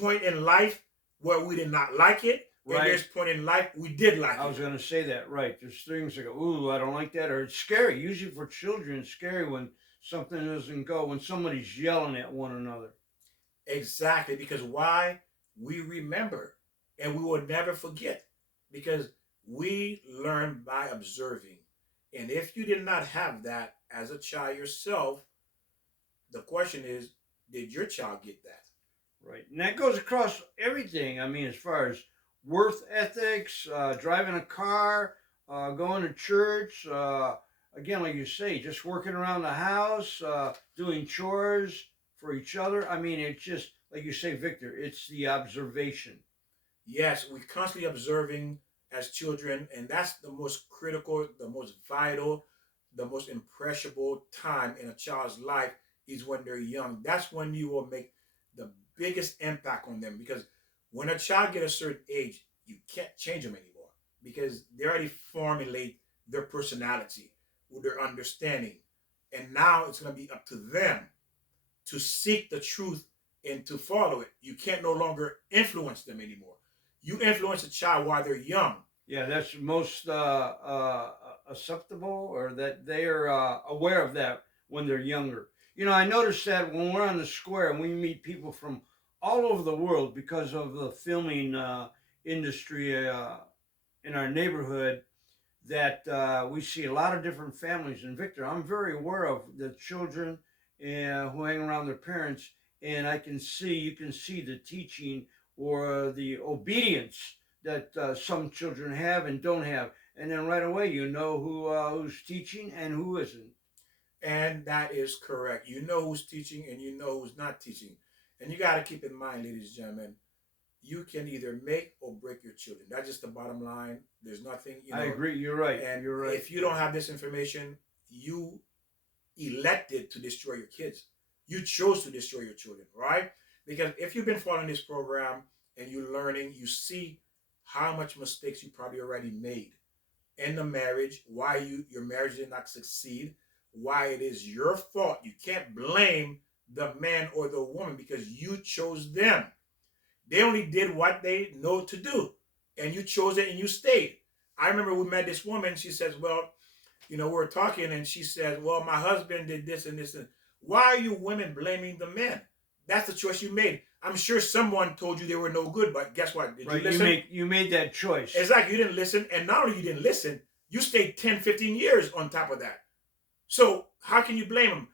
point in life where we did not like it. Right. And there's point in life we did like it. I was going to say that, right. There's things that go, ooh, I don't like that. Or it's scary. Usually for children, it's scary when something doesn't go, when somebody's yelling at one another. Exactly. Because why? We remember. And we will never forget. Because we learn by observing. And if you did not have that as a child yourself, the question is, did your child get that? Right. And that goes across everything. I mean, as far as work ethics, driving a car, going to church, again, like you say, just working around the house, doing chores for each other. I mean, it's just, like you say, Victor, it's the observation. Yes, we're constantly observing as children, and that's the most critical, the most vital, the most impressionable time in a child's life is when they're young. That's when you will make the biggest impact on them, because when a child gets a certain age, you can't change them anymore because they already formulate their personality with their understanding. And now it's going to be up to them to seek the truth and to follow it. You can't no longer influence them anymore. You influence a child while they're young. Yeah, that's most acceptable, or that they are aware of that when they're younger. You know, I noticed that when we're on the square and we meet people from all over the world because of the filming industry in our neighborhood, that we see a lot of different families. And Victor, I'm very aware of the children who hang around their parents, and you can see the teaching or the obedience that some children have and don't have. And then right away, you know who's teaching and who isn't. And that is correct. You know who's teaching and you know who's not teaching. And you got to keep in mind, ladies and gentlemen, you can either make or break your children. That's just the bottom line. There's nothing, I agree. You're right. And you're right. If you don't have this information, you elected to destroy your kids. You chose to destroy your children, right? Because if you've been following this program and you're learning, you see how much mistakes you probably already made in the marriage, why your marriage did not succeed, why it is your fault. You can't blame the man or the woman because you chose them. They only did what they know to do, and you chose it and you stayed. I remember we met this woman. She says, well, we were talking, and she said, well, my husband did this and this. And why are you women blaming the men? That's the choice you made. I'm sure someone told you they were no good, but guess what? Did you listen? You made that choice. Exactly. You didn't listen. And not only you didn't listen, you stayed 10, 15 years on top of that. So how can you blame him?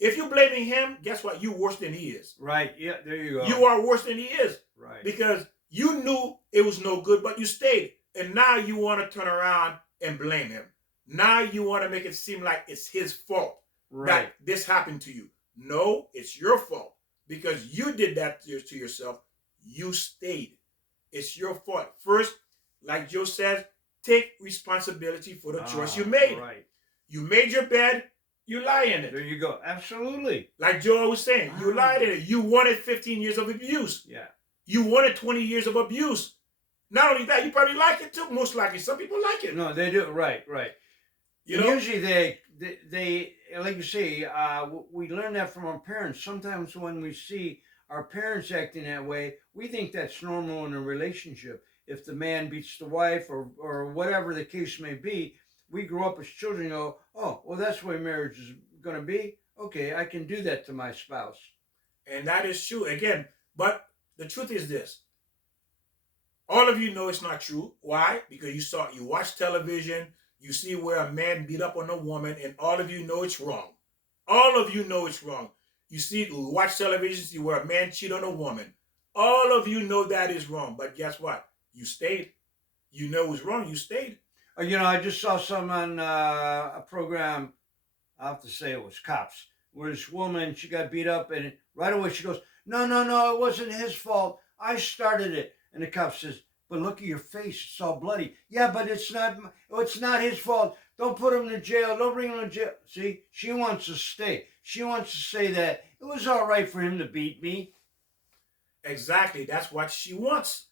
If you're blaming him, guess what? You're worse than he is. Right. Yeah, there you go. You are worse than he is. Right. Right. Because you knew it was no good, but you stayed. And now you want to turn around and blame him. Now you want to make it seem like it's his fault Right. that this happened to you. No, it's your fault because you did that to yourself. You stayed. It's your fault. First, like Joe says, take responsibility for the choice you made. Right. You made your bed, you lie in it. There you go. Absolutely. Like Joe was saying, you lied in it. You wanted 15 years of abuse. Yeah. You wanted 20 years of abuse. Not only that, you probably like it too. Most likely, some people like it. No, they do. Right. You know? Usually they like you say, we learn that from our parents. Sometimes when we see our parents acting that way, we think that's normal in a relationship. If the man beats the wife or whatever the case may be, we grow up as children and go, oh, well, that's the way marriage is going to be. Okay, I can do that to my spouse. And that is true. Again, but the truth is this. All of you know it's not true. Why? Because you watch television, you see where a man beat up on a woman, and all of you know it's wrong. All of you know it's wrong. You watch television, see where a man cheat on a woman. All of you know that is wrong. But guess what? You stayed. You know it was wrong. You stayed. I just saw some on a program. I have to say it was Cops, where this woman, she got beat up, and right away she goes, no, it wasn't his fault. I started it. And the cop says, but look at your face. It's all bloody. Yeah, but it's not his fault. Don't put him in jail. Don't bring him to jail. See, she wants to stay. She wants to say that it was all right for him to beat me. Exactly. That's what she wants.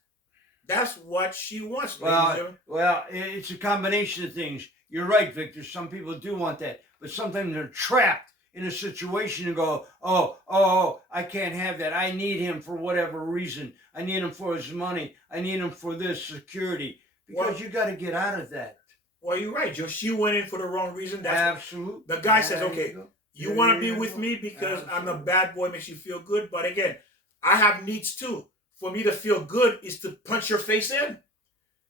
That's what she wants. Well, it's a combination of things. You're right, Victor. Some people do want that. But sometimes they're trapped in a situation and go, oh, I can't have that. I need him for whatever reason. I need him for his money. I need him for this security. Because you got to get out of that. Well, you're right, Joe. She went in for the wrong reason. Absolutely. The guy says, okay, you want to be with me because I'm a bad boy, makes you feel good. But again, I have needs too. For me to feel good is to punch your face in.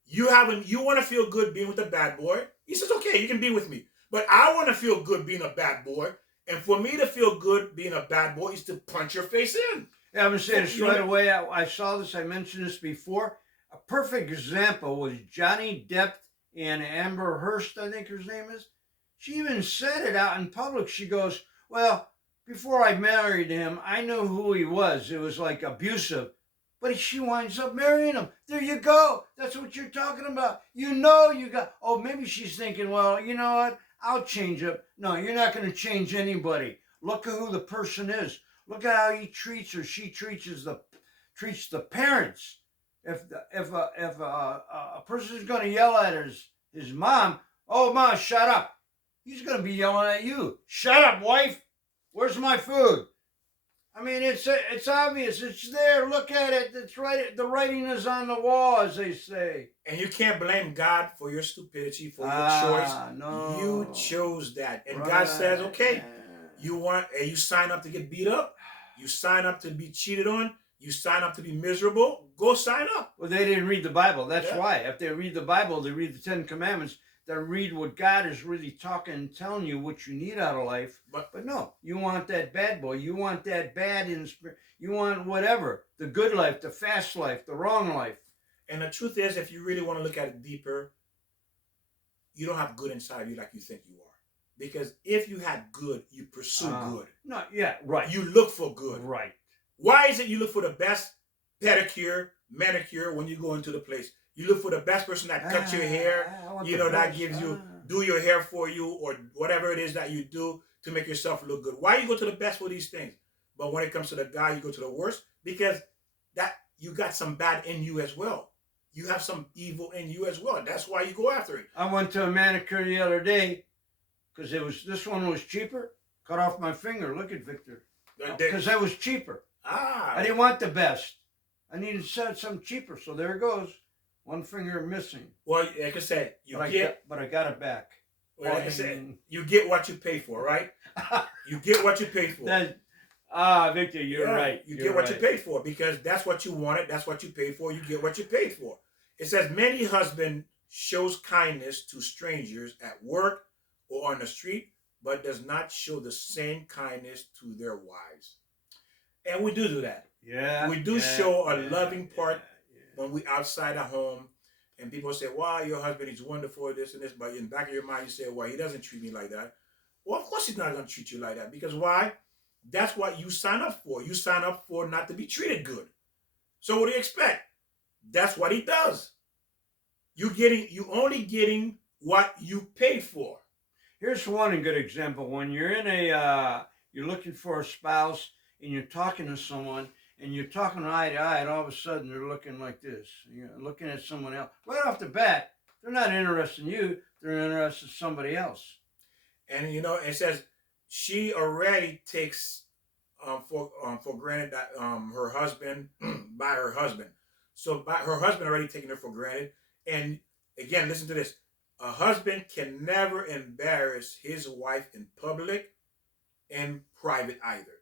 You want to feel good being with a bad boy. He says, okay, you can be with me. But I want to feel good being a bad boy. And for me to feel good being a bad boy is to punch your face in. Yeah, I'm going to say this right away. I saw this. I mentioned this before. A perfect example was Johnny Depp and Amber Heard, I think her name is. She even said it out in public. She goes, well, before I married him, I knew who he was. It was like abusive. But she winds up marrying him. There you go. That's what you're talking about. You got, maybe she's thinking, well, you know what? I'll change up. No, you're not going to change anybody. Look at who the person is. Look at how he treats or she treats the parents. If a person is going to yell at his mom, oh, Ma, shut up. He's going to be yelling at you. Shut up, wife. Where's my food? I mean, it's obvious. It's there. Look at it. It's right. The writing is on the wall, as they say. And you can't blame God for your stupidity, for your choice. No. You chose that. And God says, okay, you sign up to get beat up. You sign up to be cheated on. You sign up to be miserable. Go sign up. Well, they didn't read the Bible. That's why. If they read the Bible, they read the Ten Commandments. They read what God is really talking and telling you what you need out of life. But no, you want that bad boy. You want that bad inspiration. You want whatever. The good life, the fast life, the wrong life. And the truth is, if you really want to look at it deeper, you don't have good inside you like you think you are. Because if you had good, you pursue good. No, yeah, right. You look for good. Right. Why is it you look for the best pedicure, manicure when you go into the place? You look for the best person that cuts your hair, that gives you, do your hair for you, or whatever it is that you do to make yourself look good. Why you go to the best for these things? But when it comes to the guy, you go to the worst because that you got some bad in you as well. You have some evil in you as well. That's why you go after it. I went to a manicure the other day because this one was cheaper. Cut off my finger. Look at Victor. Because that was cheaper. I didn't want the best. I needed something cheaper. So there it goes. One finger missing. Well, like I said, but I got it back. Well, like I said, you get what you pay for, right? You get what you pay for. Victor, you're right. You get what you paid for because that's what you wanted. That's what you paid for. You get what you paid for. It says many husband shows kindness to strangers at work or on the street, but does not show the same kindness to their wives. And we do that. Yeah, We do yeah, show a yeah, loving part yeah, when we outside the home, and people say, "Wow, your husband is wonderful, this and this," but in the back of your mind, you say, "Well, he doesn't treat me like that." Well, of course, he's not going to treat you like that because why? That's what you sign up for. You sign up for not to be treated good. So what do you expect? That's what he does. You only getting what you paid for. Here's one good example. When you're in you're looking for a spouse and you're talking to someone and you're talking eye to eye, and all of a sudden they're looking like this, you know, looking at someone else. Right off the bat, they're not interested in you. They're interested in somebody else. And it says she already takes for granted that her husband by her husband. So by her husband already taking her for granted. And again, listen to this: a husband can never embarrass his wife in public and private either.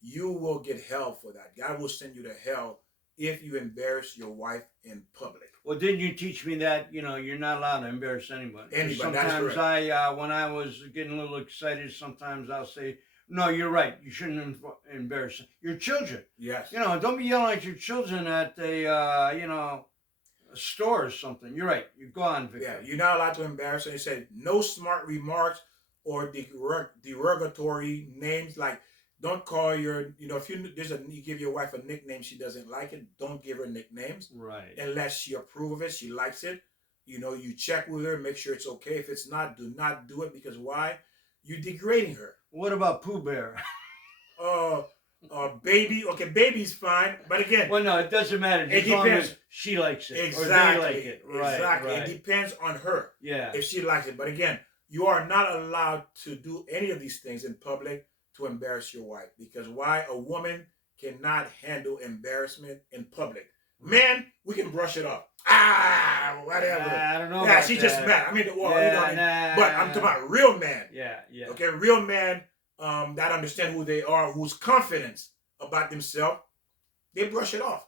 You will get hell for that. God will send you to hell if you embarrass your wife in public. Well, didn't you teach me that you're not allowed to embarrass anybody? Anybody, that is Sometimes correct. when I was getting a little excited, sometimes I'll say, "No, you're right. You shouldn't embarrass your children." Yes. Don't be yelling at your children at a store or something. You're right. You go on, Victor. Yeah, you're not allowed to embarrass her. He said no smart remarks or derogatory names like don't call if you give your wife a nickname she doesn't like it, don't give her nicknames. Right. Unless she approves of it, she likes it. You check with her, make sure it's okay. If it's not, do not do it because why? You're degrading her. What about Pooh Bear? Baby. Okay, baby's fine, but again, well, no, it doesn't matter. It depends. She likes it, exactly, or they like it. Right, exactly. right. It depends on her. Yeah. If she likes it, but again, you are not allowed to do any of these things in public to embarrass your wife because why? A woman cannot handle embarrassment in public. Man, we can brush it off. Whatever. I don't know. Yeah, she's just mad. I mean, well, but I'm talking about real man. Yeah, yeah. Okay, real man that understand who they are, who's confident about themselves. They brush it off.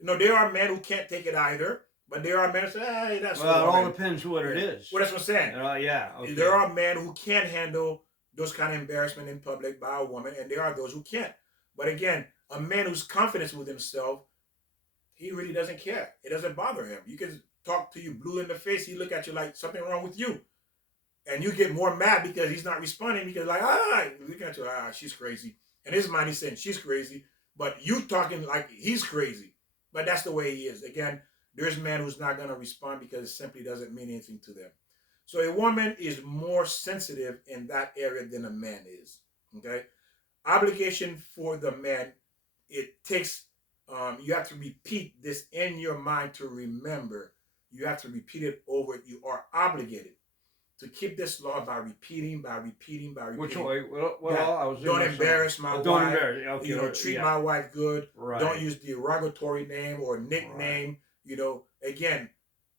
There are men who can't take it either, but there are men who say, "Hey, that's well, it all depends what it is." Well, that's what I'm saying. Yeah. Okay. There are men who can handle those kind of embarrassment in public by a woman, and there are those who can't. But again, a man who's confident with himself, he really doesn't care. It doesn't bother him. You can talk to you blue in the face. He look at you like something wrong with you. And you get more mad because he's not responding because looking at you, she's crazy. And his mind, he's saying she's crazy. But you talking like he's crazy. But that's the way he is. Again, there's a man who's not going to respond because it simply doesn't mean anything to them. So a woman is more sensitive in that area than a man is. Okay? Obligation for the man, it takes, you have to repeat this in your mind to remember. You have to repeat it over. You are obligated to keep this law by repeating. Which way? I was don't embarrass my wife. Don't embarrass. Okay, treat my wife good. Right. Don't use derogatory name or nickname. Right. Again,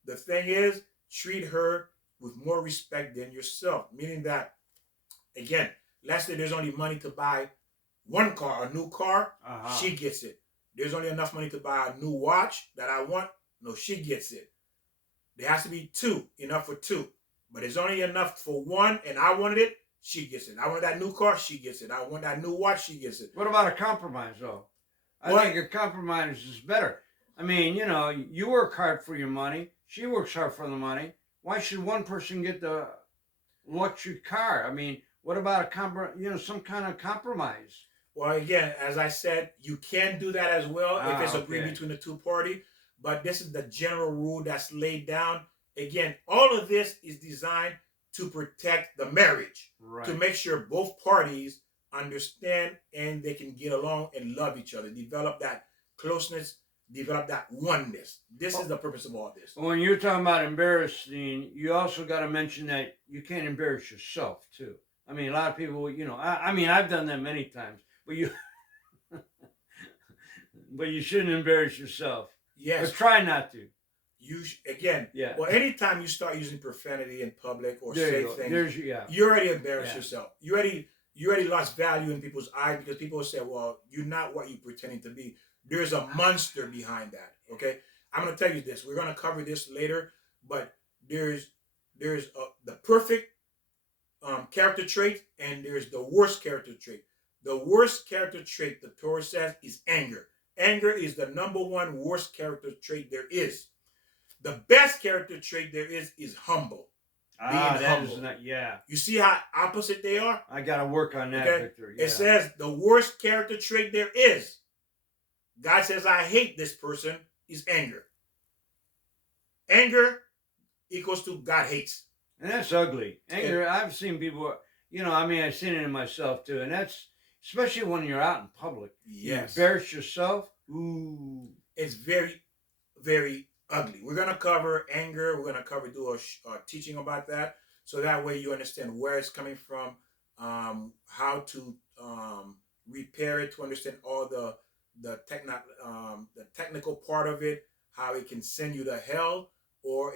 the thing is, treat her with more respect than yourself. Meaning that, again, let's say there's only money to buy one car, a new car. She gets it. There's only enough money to buy a new watch that I want. No, she gets it. There has to be two, enough for two. But it's only enough for one, and I wanted it, she gets it. I want that new car, she gets it. I want that new watch, she gets it. What about a compromise, though? I think a compromise is better. I mean, you work hard for your money. She works hard for the money. Why should one person get the luxury car? I mean, what about some kind of compromise? Well, again, as I said, you can do that as well if it's agreed between the two parties. But this is the general rule that's laid down. Again, all of this is designed to protect the marriage, right. To make sure both parties understand and they can get along and love each other, develop that closeness, develop that oneness. This is the purpose of all this. When you're talking about embarrassing, you also got to mention that you can't embarrass yourself too. I mean, a lot of people, I've done that many times, but you shouldn't embarrass yourself. Yes. But try not to. Yeah. Well, anytime you start using profanity in public or say things, you already embarrass yourself. You already lost value in people's eyes because people say, "Well, you're not what you're pretending to be." There's a monster behind that. Okay, I'm going to tell you this. We're going to cover this later, but there's the perfect character trait and there's the worst character trait. The worst character trait, the Torah says, is anger. Anger is the number one worst character trait there is. The best character trait there is humble. Ah, Being that is humble. not, yeah. You see how opposite they are? I got to work on that, Okay? Victor. Yeah. It says the worst character trait there is. God says, I hate this person, is anger. Anger equals to God hates. And that's ugly. Anger, I've seen people, I've seen it in myself too. And that's, especially when you're out in public. Yes. You embarrass yourself. Ooh. It's very, very ugly. We're going to cover anger. We're going to do a teaching about that. So that way you understand where it's coming from, how to repair it, to understand all the technical part of it, how it can send you to hell, or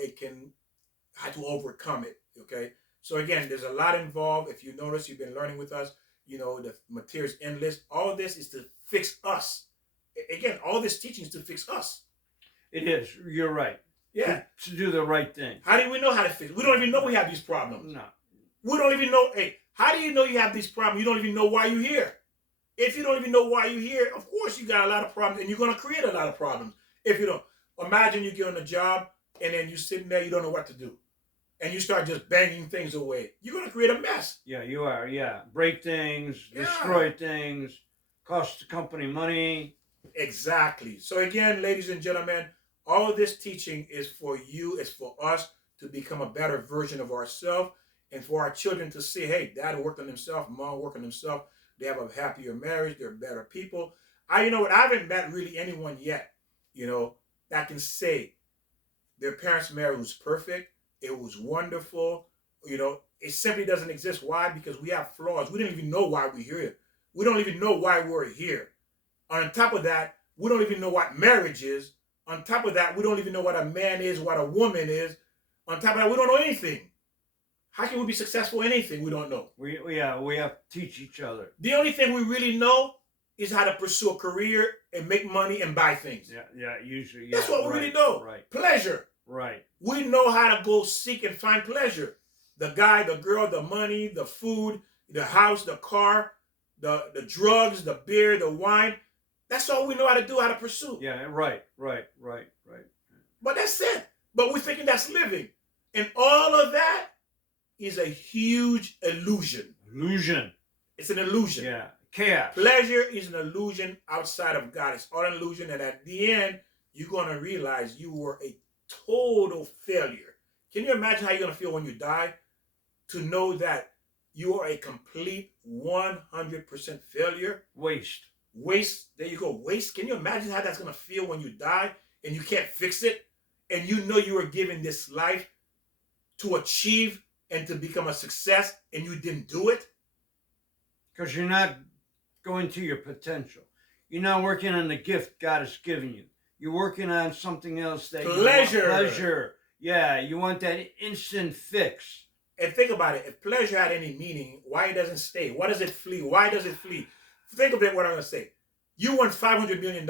how to overcome it. Okay. So again, there's a lot involved. If you notice, you've been learning with us. The material is endless. All this is to fix us. Again, all this teaching is to fix us. It is. You're right. Yeah. To do the right thing. How do we know how to fix it? We don't even know we have these problems. No. We don't even know. Hey, how do you know you have these problems? You don't even know why you're here. If you don't even know why you're here, of course you got a lot of problems, and you're going to create a lot of problems. If you don't. Imagine you get on a job, and then you're sitting there, you don't know what to do. And you start just banging things away. You're going to create a mess. Yeah, you are. Yeah. Break things, destroy things, cost the company money. Exactly. So again, ladies and gentlemen, all of this teaching is for you, it's for us to become a better version of ourselves, and for our children to see, hey, dad worked on himself, mom worked on himself, they have a happier marriage, they're better people. I haven't met really anyone yet, that can say their parents' marriage was perfect, it was wonderful, it simply doesn't exist. Why? Because we have flaws. We don't even know why we're here. We don't even know why we're here. On top of that, we don't even know what marriage is. On top of that, we don't even know what a man is, what a woman is. On top of that, we don't know anything. How can we be successful in anything we don't know? We have to teach each other. The only thing we really know is how to pursue a career and make money and buy things. Yeah, usually. Yeah, that's what we really know. Right. Pleasure. Right. We know how to go seek and find pleasure. The guy, the girl, the money, the food, the house, the car, the drugs, the beer, the wine. That's all we know how to do, how to pursue. Yeah, right. But that's it. But we're thinking that's living. And all of that is a huge illusion. Illusion. It's an illusion. Yeah. Chaos. Pleasure is an illusion outside of God. It's all an illusion. And at the end, you're going to realize you were a total failure. Can you imagine how you're going to feel when you die? To know that you are a complete 100% failure. Waste. There you go. Waste. Can you imagine how that's going to feel when you die and you can't fix it? And you know you were given this life to achieve and to become a success, and you didn't do it? Because you're not going to your potential. You're not working on the gift God has given you. You're working on something else that pleasure. Pleasure. Yeah, you want that instant fix. And think about it. If pleasure had any meaning, why it doesn't stay? Why does it flee? Why does it flee? Think of it, what I'm going to say. You won $500 million.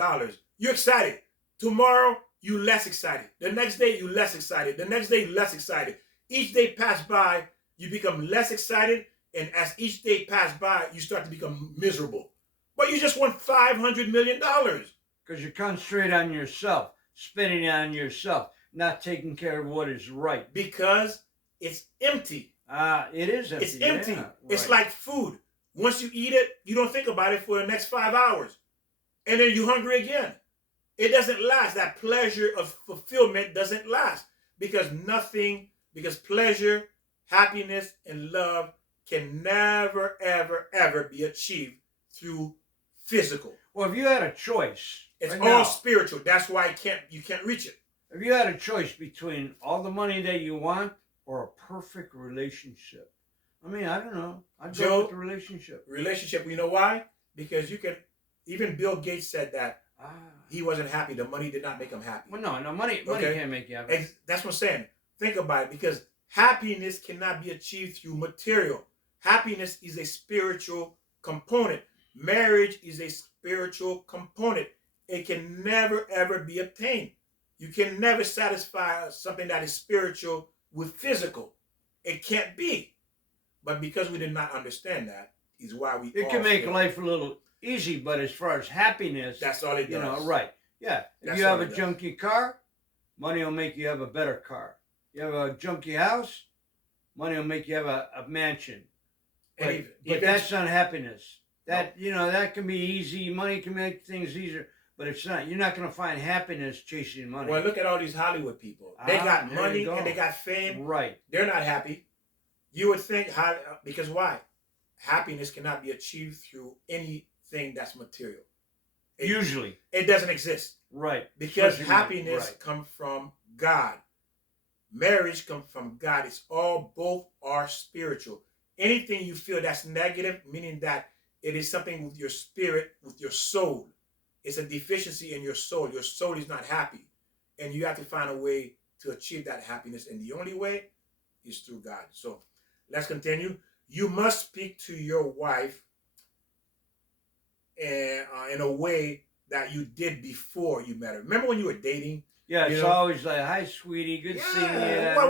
You're excited. Tomorrow, you're less excited. The next day, you're less excited. The next day, you're less excited. Each day passed by, you become less excited. And as each day passed by, you start to become miserable. But you just won $500 million. Because you concentrate on yourself, spending it on yourself, not taking care of what is right. Because it's empty. It is empty. It's empty. Yeah, it's right. like food. Once you eat it, you don't think about it for the next 5 hours. And then you're hungry again. It doesn't last. That pleasure of fulfillment doesn't last. Because pleasure, happiness, and love can never, ever, ever be achieved through physical. Well, if you had a choice. It's right all now, spiritual. That's why you can't reach it. If you had a choice between all the money that you want or a perfect relationship, I don't know. I'd go with the relationship. Relationship, you know why? Because even Bill Gates said that he wasn't happy. The money did not make him happy. Well, no, money can't make you happy. That's what I'm saying. Think about it, because happiness cannot be achieved through material. Happiness is a spiritual component. Marriage is a spiritual component. It can never, ever be obtained. You can never satisfy something that is spiritual with physical. It can't be. But because we did not understand that, is why we It all can make fail. life a little easy, but as far as happiness, That's all it you know, does. right? Yeah. If That's you have all a it does. junky car, money will make you have a better car. You have a junky house, money will make you have a mansion. And But, even that's not happiness. That you know, that can be easy. Money can make things easier, but it's not. You're not going to find happiness chasing money. well, look at all these Hollywood people. They got there you money go. and they got fame. Right. They're not happy. You would think because why? Happiness cannot be achieved through anything that's material. Usually. It doesn't exist. Right. Because Especially money. happiness Right. comes from God. Marriage comes from God. It's all, both are spiritual. Anything you feel that's negative, meaning that it is something with your spirit, with your soul. It's a deficiency in your soul. Your soul is not happy. And you have to find a way to achieve that happiness. And the only way is through God. So let's continue. You must speak to your wife in a way that you did before you met her. Remember when you were dating? Yeah, You it's know? always like, "Hi, sweetie, good seeing you." Well,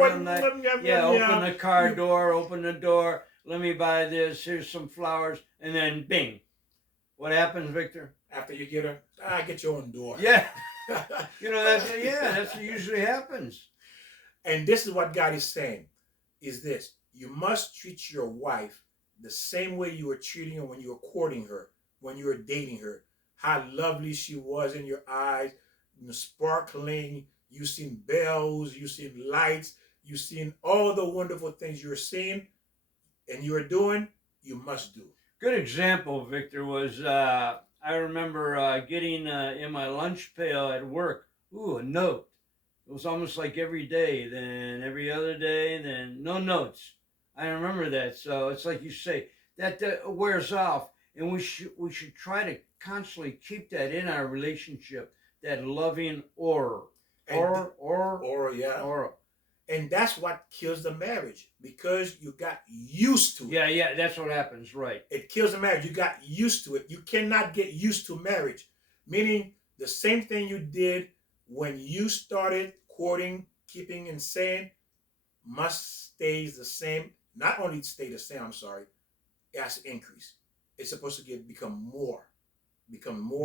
Yeah, open the car You- door, open the door. Let me buy this. Here's some flowers, and then bing. What happens, Victor? After you get her, get your own door. Yeah, you know that's what usually happens. And this is what God is saying, is this. You must treat your wife the same way you were treating her when you were courting her, when you were dating her. How lovely she was in your eyes, sparkling. You've seen bells, you've seen lights, you've seen all the wonderful things you're seeing and you're doing, you must do. Good example, Victor, was I remember getting in my lunch pail at work, a note. It was almost like every day, then every other day, then no notes. I remember that. So it's like you say, that wears off, and we should try to constantly keep that in our relationship, that loving aura. Aura. And that's what kills the marriage, because you got used to it. Yeah, that's what happens, right. It kills the marriage. You got used to it. You cannot get used to marriage. Meaning the same thing you did when you started courting, keeping, and saying must stay the same. Not only stay the same, it has to increase. It's supposed to become more.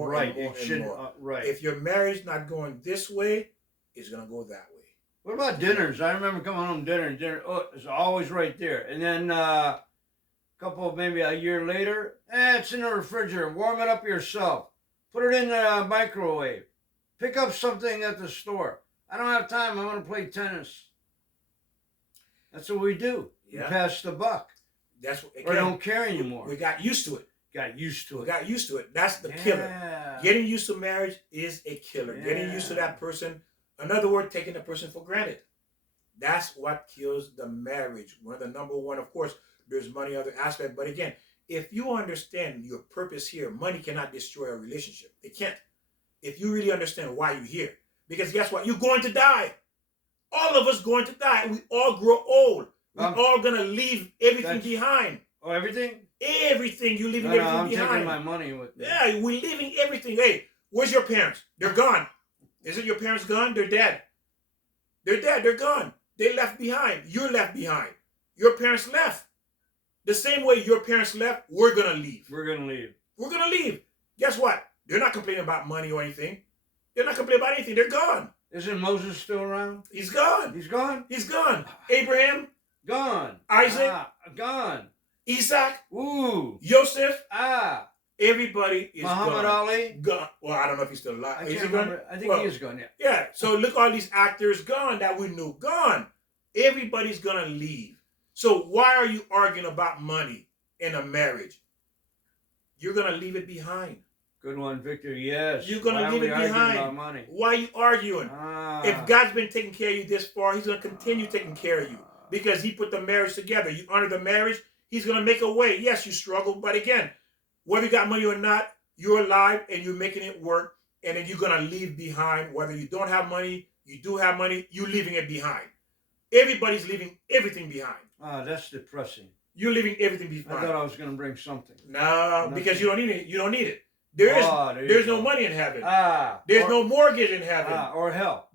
Right, and more it should, and more. right. If your marriage not going this way, it's going to go that way. What about dinners? I remember coming home dinner. Oh, it's always right there. And then maybe a year later, it's in the refrigerator. Warm it up yourself. Put it in the microwave. Pick up something at the store. I don't have time. I want to play tennis. That's what we do. Yeah. We pass the buck. That's what, Or don't care anymore. We got used to it. Got used to We it. got used to it. That's the killer. Getting used to marriage is a killer. Getting used to that person. Another word, taking the person for granted. That's what kills the marriage. One of the number one, of course, there's money, other aspect. But again, if you understand your purpose here, money cannot destroy a relationship. It can't. If you really understand why you're here. Because guess what? You're going to die. All of us going to die. We all grow old. We're all going to leave everything behind. Oh, everything? Everything. You're leaving everything I'm behind. taking my money with me. Yeah, we're leaving everything. Hey, where's your parents? They're gone. Isn't your parents gone? They're dead. They're dead. They're gone. They left behind. You're left behind. Your parents left. The same way your parents left, we're going to leave. We're going to leave. We're going to leave. Guess what? They're not complaining about money or anything. They're not complaining about anything. They're gone. Isn't Moses still around? He's gone. He's gone? He's gone. Abraham. Gone. Isaac. Gone. Isaac. Ooh. Joseph. Everybody is Muhammad gone. Ali. Gone. Well, I don't know if he's still alive. I Is can't he gone? remember. I think Well, he is gone, yeah. Yeah. So look, all these actors gone that we knew. Gone. Everybody's going to leave. So why are you arguing about money in a marriage? You're going to leave it behind. Good one, Victor. Yes. You're going to leave it behind. About money? Why are you arguing? If God's been taking care of you this far, he's going to continue taking care of you because he put the marriage together. You honor the marriage, he's going to make a way. Yes, you struggle, but again, whether you got money or not, you're alive and you're making it work, and then you're going to leave behind, whether you don't have money, you do have money, you're leaving it behind. Everybody's leaving everything behind. That's depressing. You're leaving everything behind. I thought I was going to bring something. No, because you don't need it. You don't need it. There's no money in heaven. There's no mortgage in heaven. Or hell.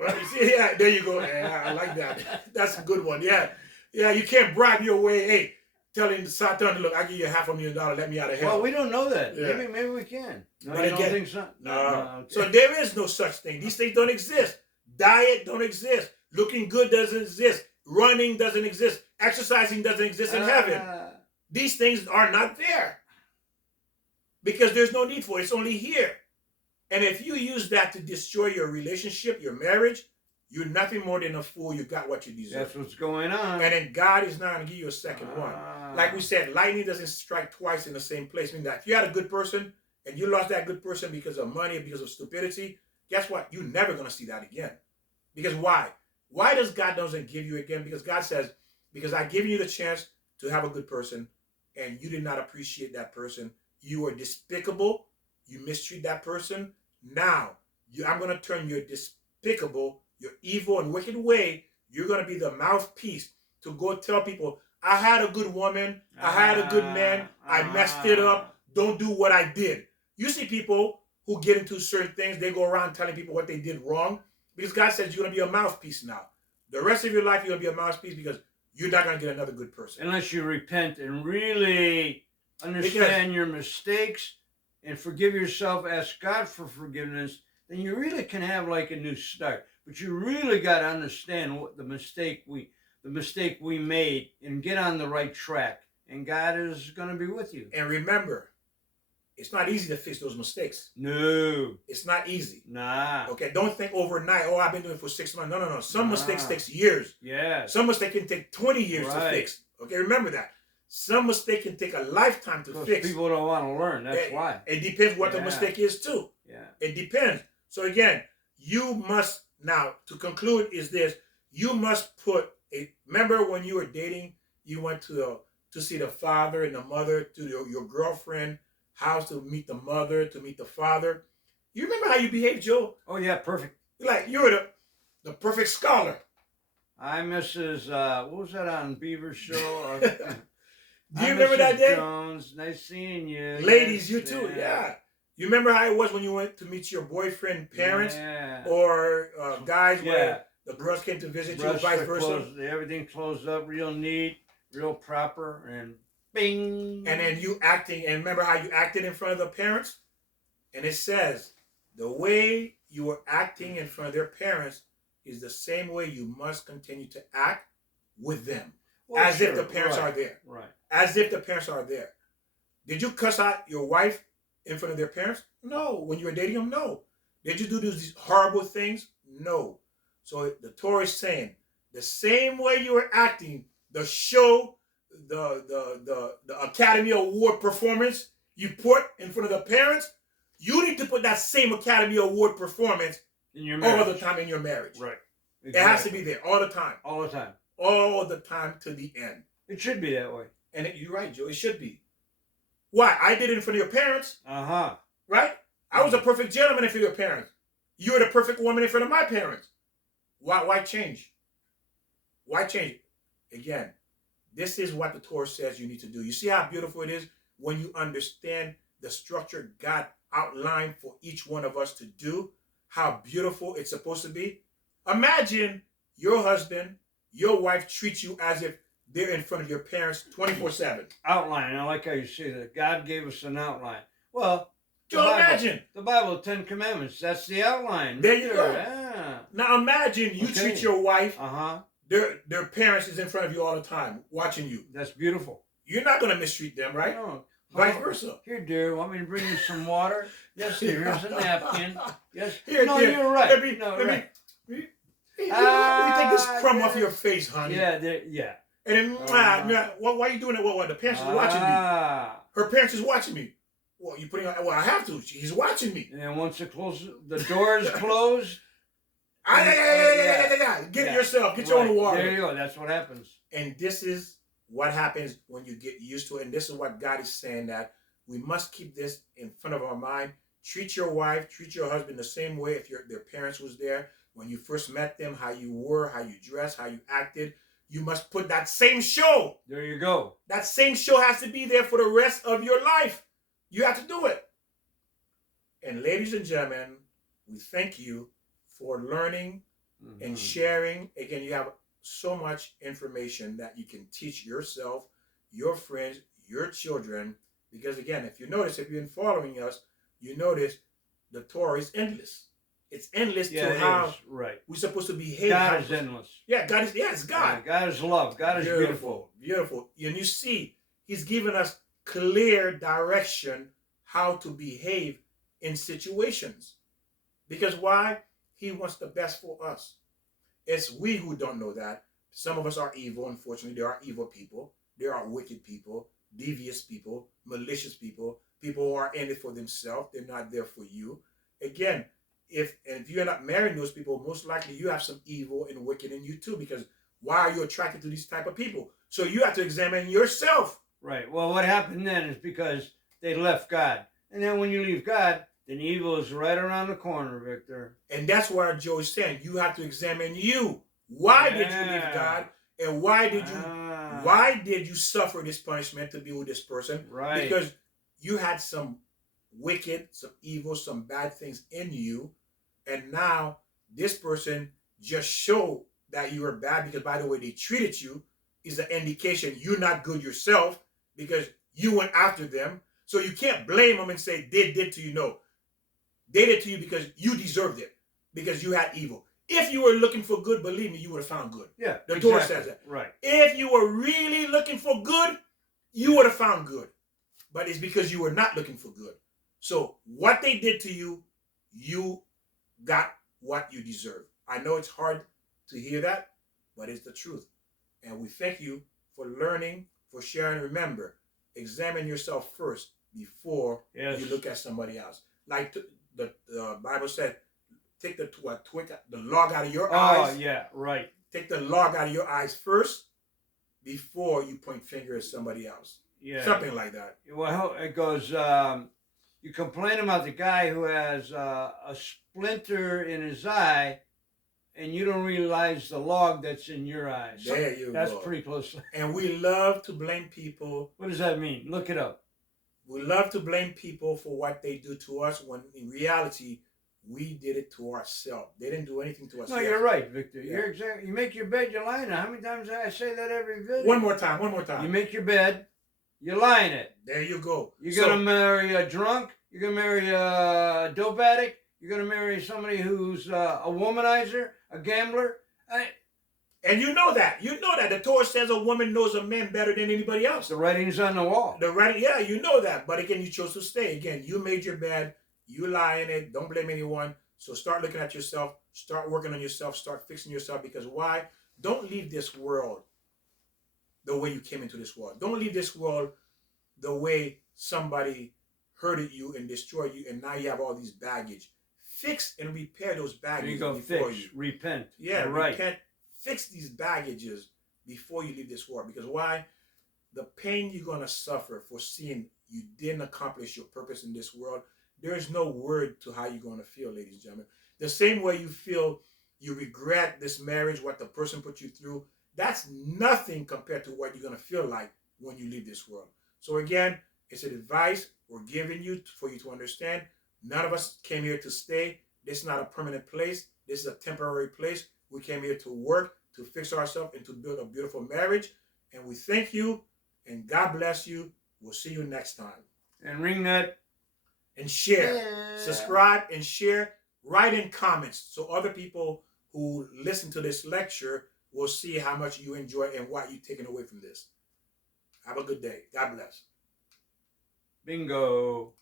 Well, you see, yeah, there you go. Yeah, I like that. That's a good one. Yeah. Yeah, you can't bribe your way. Hey, telling Satan, look, I give you $500,000, let me out of hell. Well, we don't know that. Yeah. Maybe we can. No, But you don't again, think so? No. Okay. So there is no such thing. These things don't exist. Diet don't exist. Looking good doesn't exist. Running doesn't exist. Exercising doesn't exist in heaven. These things are not there. Because there's no need for it. It's only here. And if you use that to destroy your relationship, your marriage, you're nothing more than a fool. You got what you deserve. That's what's going on. And then God is not going to give you a second one. Like we said, lightning doesn't strike twice in the same place. Meaning that if you had a good person and you lost that good person because of money, because of stupidity, guess what? You're never going to see that again. Because why? Why does God doesn't give you again? Because God says, because I give you the chance to have a good person and you did not appreciate that person. You were despicable. You mistreat that person. Now, I'm going to turn your despicable, your evil and wicked way, you're going to be the mouthpiece to go tell people, I had a good woman. I had a good man. I messed it up. Don't do what I did. You see people who get into certain things, they go around telling people what they did wrong because God says you're going to be a mouthpiece now. The rest of your life, you're going to be a mouthpiece because you're not going to get another good person. Unless you repent and really understand your mistakes and forgive yourself, ask God for forgiveness, then you really can have like a new start. But you really got to understand what the mistake we made and get on the right track. And God is going to be with you. And remember, it's not easy to fix those mistakes. No. It's not easy. Nah. Okay, don't think overnight, oh, I've been doing it for 6 months. No. Some mistakes takes years. Yeah. Some mistake can take 20 years to fix. Okay, remember that. Some mistake can take a lifetime to fix. People don't want to learn. That's why. It depends what the mistake is too. Yeah. It depends. So again, you must, now to conclude is this, you must put remember when you were dating, you went to see the father and the mother, to your girlfriend house to meet the mother, to meet the father. You remember how you behaved, Joe? Oh yeah, perfect. Like you were the perfect scholar. Hi, Mrs. What was that on Beaver Show? Do you remember that day? Jones, nice seeing you. Ladies, you too, yeah. You remember how it was when you went to meet your boyfriend parents? Yeah. Or guys where the girls came to visit you, vice versa? Everything closed up real neat, real proper, and bing. And then you acting, and remember how you acted in front of the parents? And it says, the way you were acting in front of their parents is the same way you must continue to act with them. Well, as if the parents are there. Right. As if the parents are there. Did you cuss out your wife in front of their parents? No. When you were dating them? No. Did you do these horrible things? No. So the Torah is saying, the same way you were acting, the show, the Academy Award performance you put in front of the parents, you need to put that same Academy Award performance in your marriage. All the time in your marriage. Right. Exactly. It has to be there all the time. All the time. All the time to the end. It should be that way. And you're right, Joe. It should be. Why? I did it in front of your parents. Uh-huh. Right? I was a perfect gentleman in front of your parents. You were the perfect woman in front of my parents. Why change? Why change? Again, this is what the Torah says you need to do. You see how beautiful it is when you understand the structure God outlined for each one of us to do, how beautiful it's supposed to be. Imagine your husband, your wife treats you as if they're in front of your parents 24/7. Outline. I like how you say that. God gave us an outline. Well, imagine. The Bible, 10 Commandments, that's the outline. There you go. Yeah. Now imagine you treat your wife, uh-huh. their parents is in front of you all the time, watching you. That's beautiful. You're not going to mistreat them, right? No. Vice versa. Here, dear, want me to bring you some water? Yes, dear, here's a napkin. Yes. Here, no, dear, you're right. Let me take this crumb off your face, honey. Yeah. And then, why are you doing it? What? The parents is watching me. Her parents is watching me. Well, you putting on? Well, I have to. He's watching me. And then once the door is closed. Get it yourself. Get your own water. There you go. That's what happens. And this is what happens when you get used to it. And this is what God is saying, that we must keep this in front of our mind. Treat your wife, treat your husband the same way if their parents was there. When you first met them, how you were, how you dressed, how you acted. You must put that same show. There you go. That same show has to be there for the rest of your life. You have to do it. And ladies and gentlemen, we thank you for learning and sharing. Again, you have so much information that you can teach yourself your friends, your children. Because again, if you notice, if you've been following us, you notice the Torah is endless. It's endless Yeah, to how right. we're supposed to behave. God is endless. Yeah, God is, yeah, it's God. Yeah, God is love. God is beautiful. Beautiful. And you see, He's given us clear direction how to behave in situations. Because why? He wants the best for us. It's we who don't know that. Some of us are evil, unfortunately. There are evil people. There are wicked people, devious people, malicious people, people who are in it for themselves. They're not there for you. Again, if you're not marrying those people, most likely you have some evil and wicked in you too, because why are you attracted to these type of people? So you have to examine yourself. Right. Well, what happened then is because they left God. And then when you leave God, then evil is right around the corner, Victor. And that's why Joe is saying you have to examine you. Why did you leave God? And why did you suffer this punishment to be with this person? Right. Because you had some wicked, some evil, some bad things in you. And now this person just showed that you were bad because by the way they treated you is an indication you're not good yourself because you went after them. So you can't blame them and say they did to you. No. They did to you because you deserved it. Because you had evil. If you were looking for good, believe me, you would have found good. Yeah. The Torah says that. Right. If you were really looking for good, you would have found good. But it's because you were not looking for good. So what they did to you, you got what you deserve. I know it's hard to hear that, but it's the truth. And we thank you for learning, for sharing. Remember, examine yourself first before you look at somebody else. Like the Bible said, take the log out of your eyes. Oh, yeah, right. Take the log out of your eyes first before you point finger at somebody else. Yeah. Something like that. Well, it goes, you complain about the guy who has a splinter in his eye, and you don't realize the log that's in your eye. There you go. That's pretty close. And we love to blame people. What does that mean? Look it up. We love to blame people for what they do to us when in reality, we did it to ourselves. They didn't do anything to us. No, you're right, Victor. Yeah. You're exactly. You make your bed, you lie in it. How many times did I say that every video? One more time. You make your bed, you lie in it. There you go. You're going to marry a drunk. You're going to marry a dope addict. You're going to marry somebody who's a womanizer, a gambler. And you know that. You know that. The Torah says a woman knows a man better than anybody else. The writing's on the wall. Yeah, you know that. But again, you chose to stay. Again, you made your bed. You lie in it. Don't blame anyone. So start looking at yourself. Start working on yourself. Start fixing yourself. Because why? Don't leave this world the way you came into this world. Don't leave this world the way somebody hurted you and destroyed you. And now you have all these baggage. Fix and repair those baggages before you. Repent. Yeah, repent. Fix these baggages before you leave this world. Because why? The pain you're going to suffer for seeing you didn't accomplish your purpose in this world, there's no word to how you're going to feel, ladies and gentlemen. The same way you feel you regret this marriage, what the person put you through, that's nothing compared to what you're going to feel like when you leave this world. So again, it's an advice we're giving you for you to understand. None of us came here to stay. This is not a permanent place. This is a temporary place. We came here to work, to fix ourselves, and to build a beautiful marriage. And we thank you, and God bless you. We'll see you next time. And ring that. And share. Subscribe and share. Write in comments so other people who listen to this lecture will see how much you enjoy and what you're taking away from this. Have a good day. God bless. Bingo.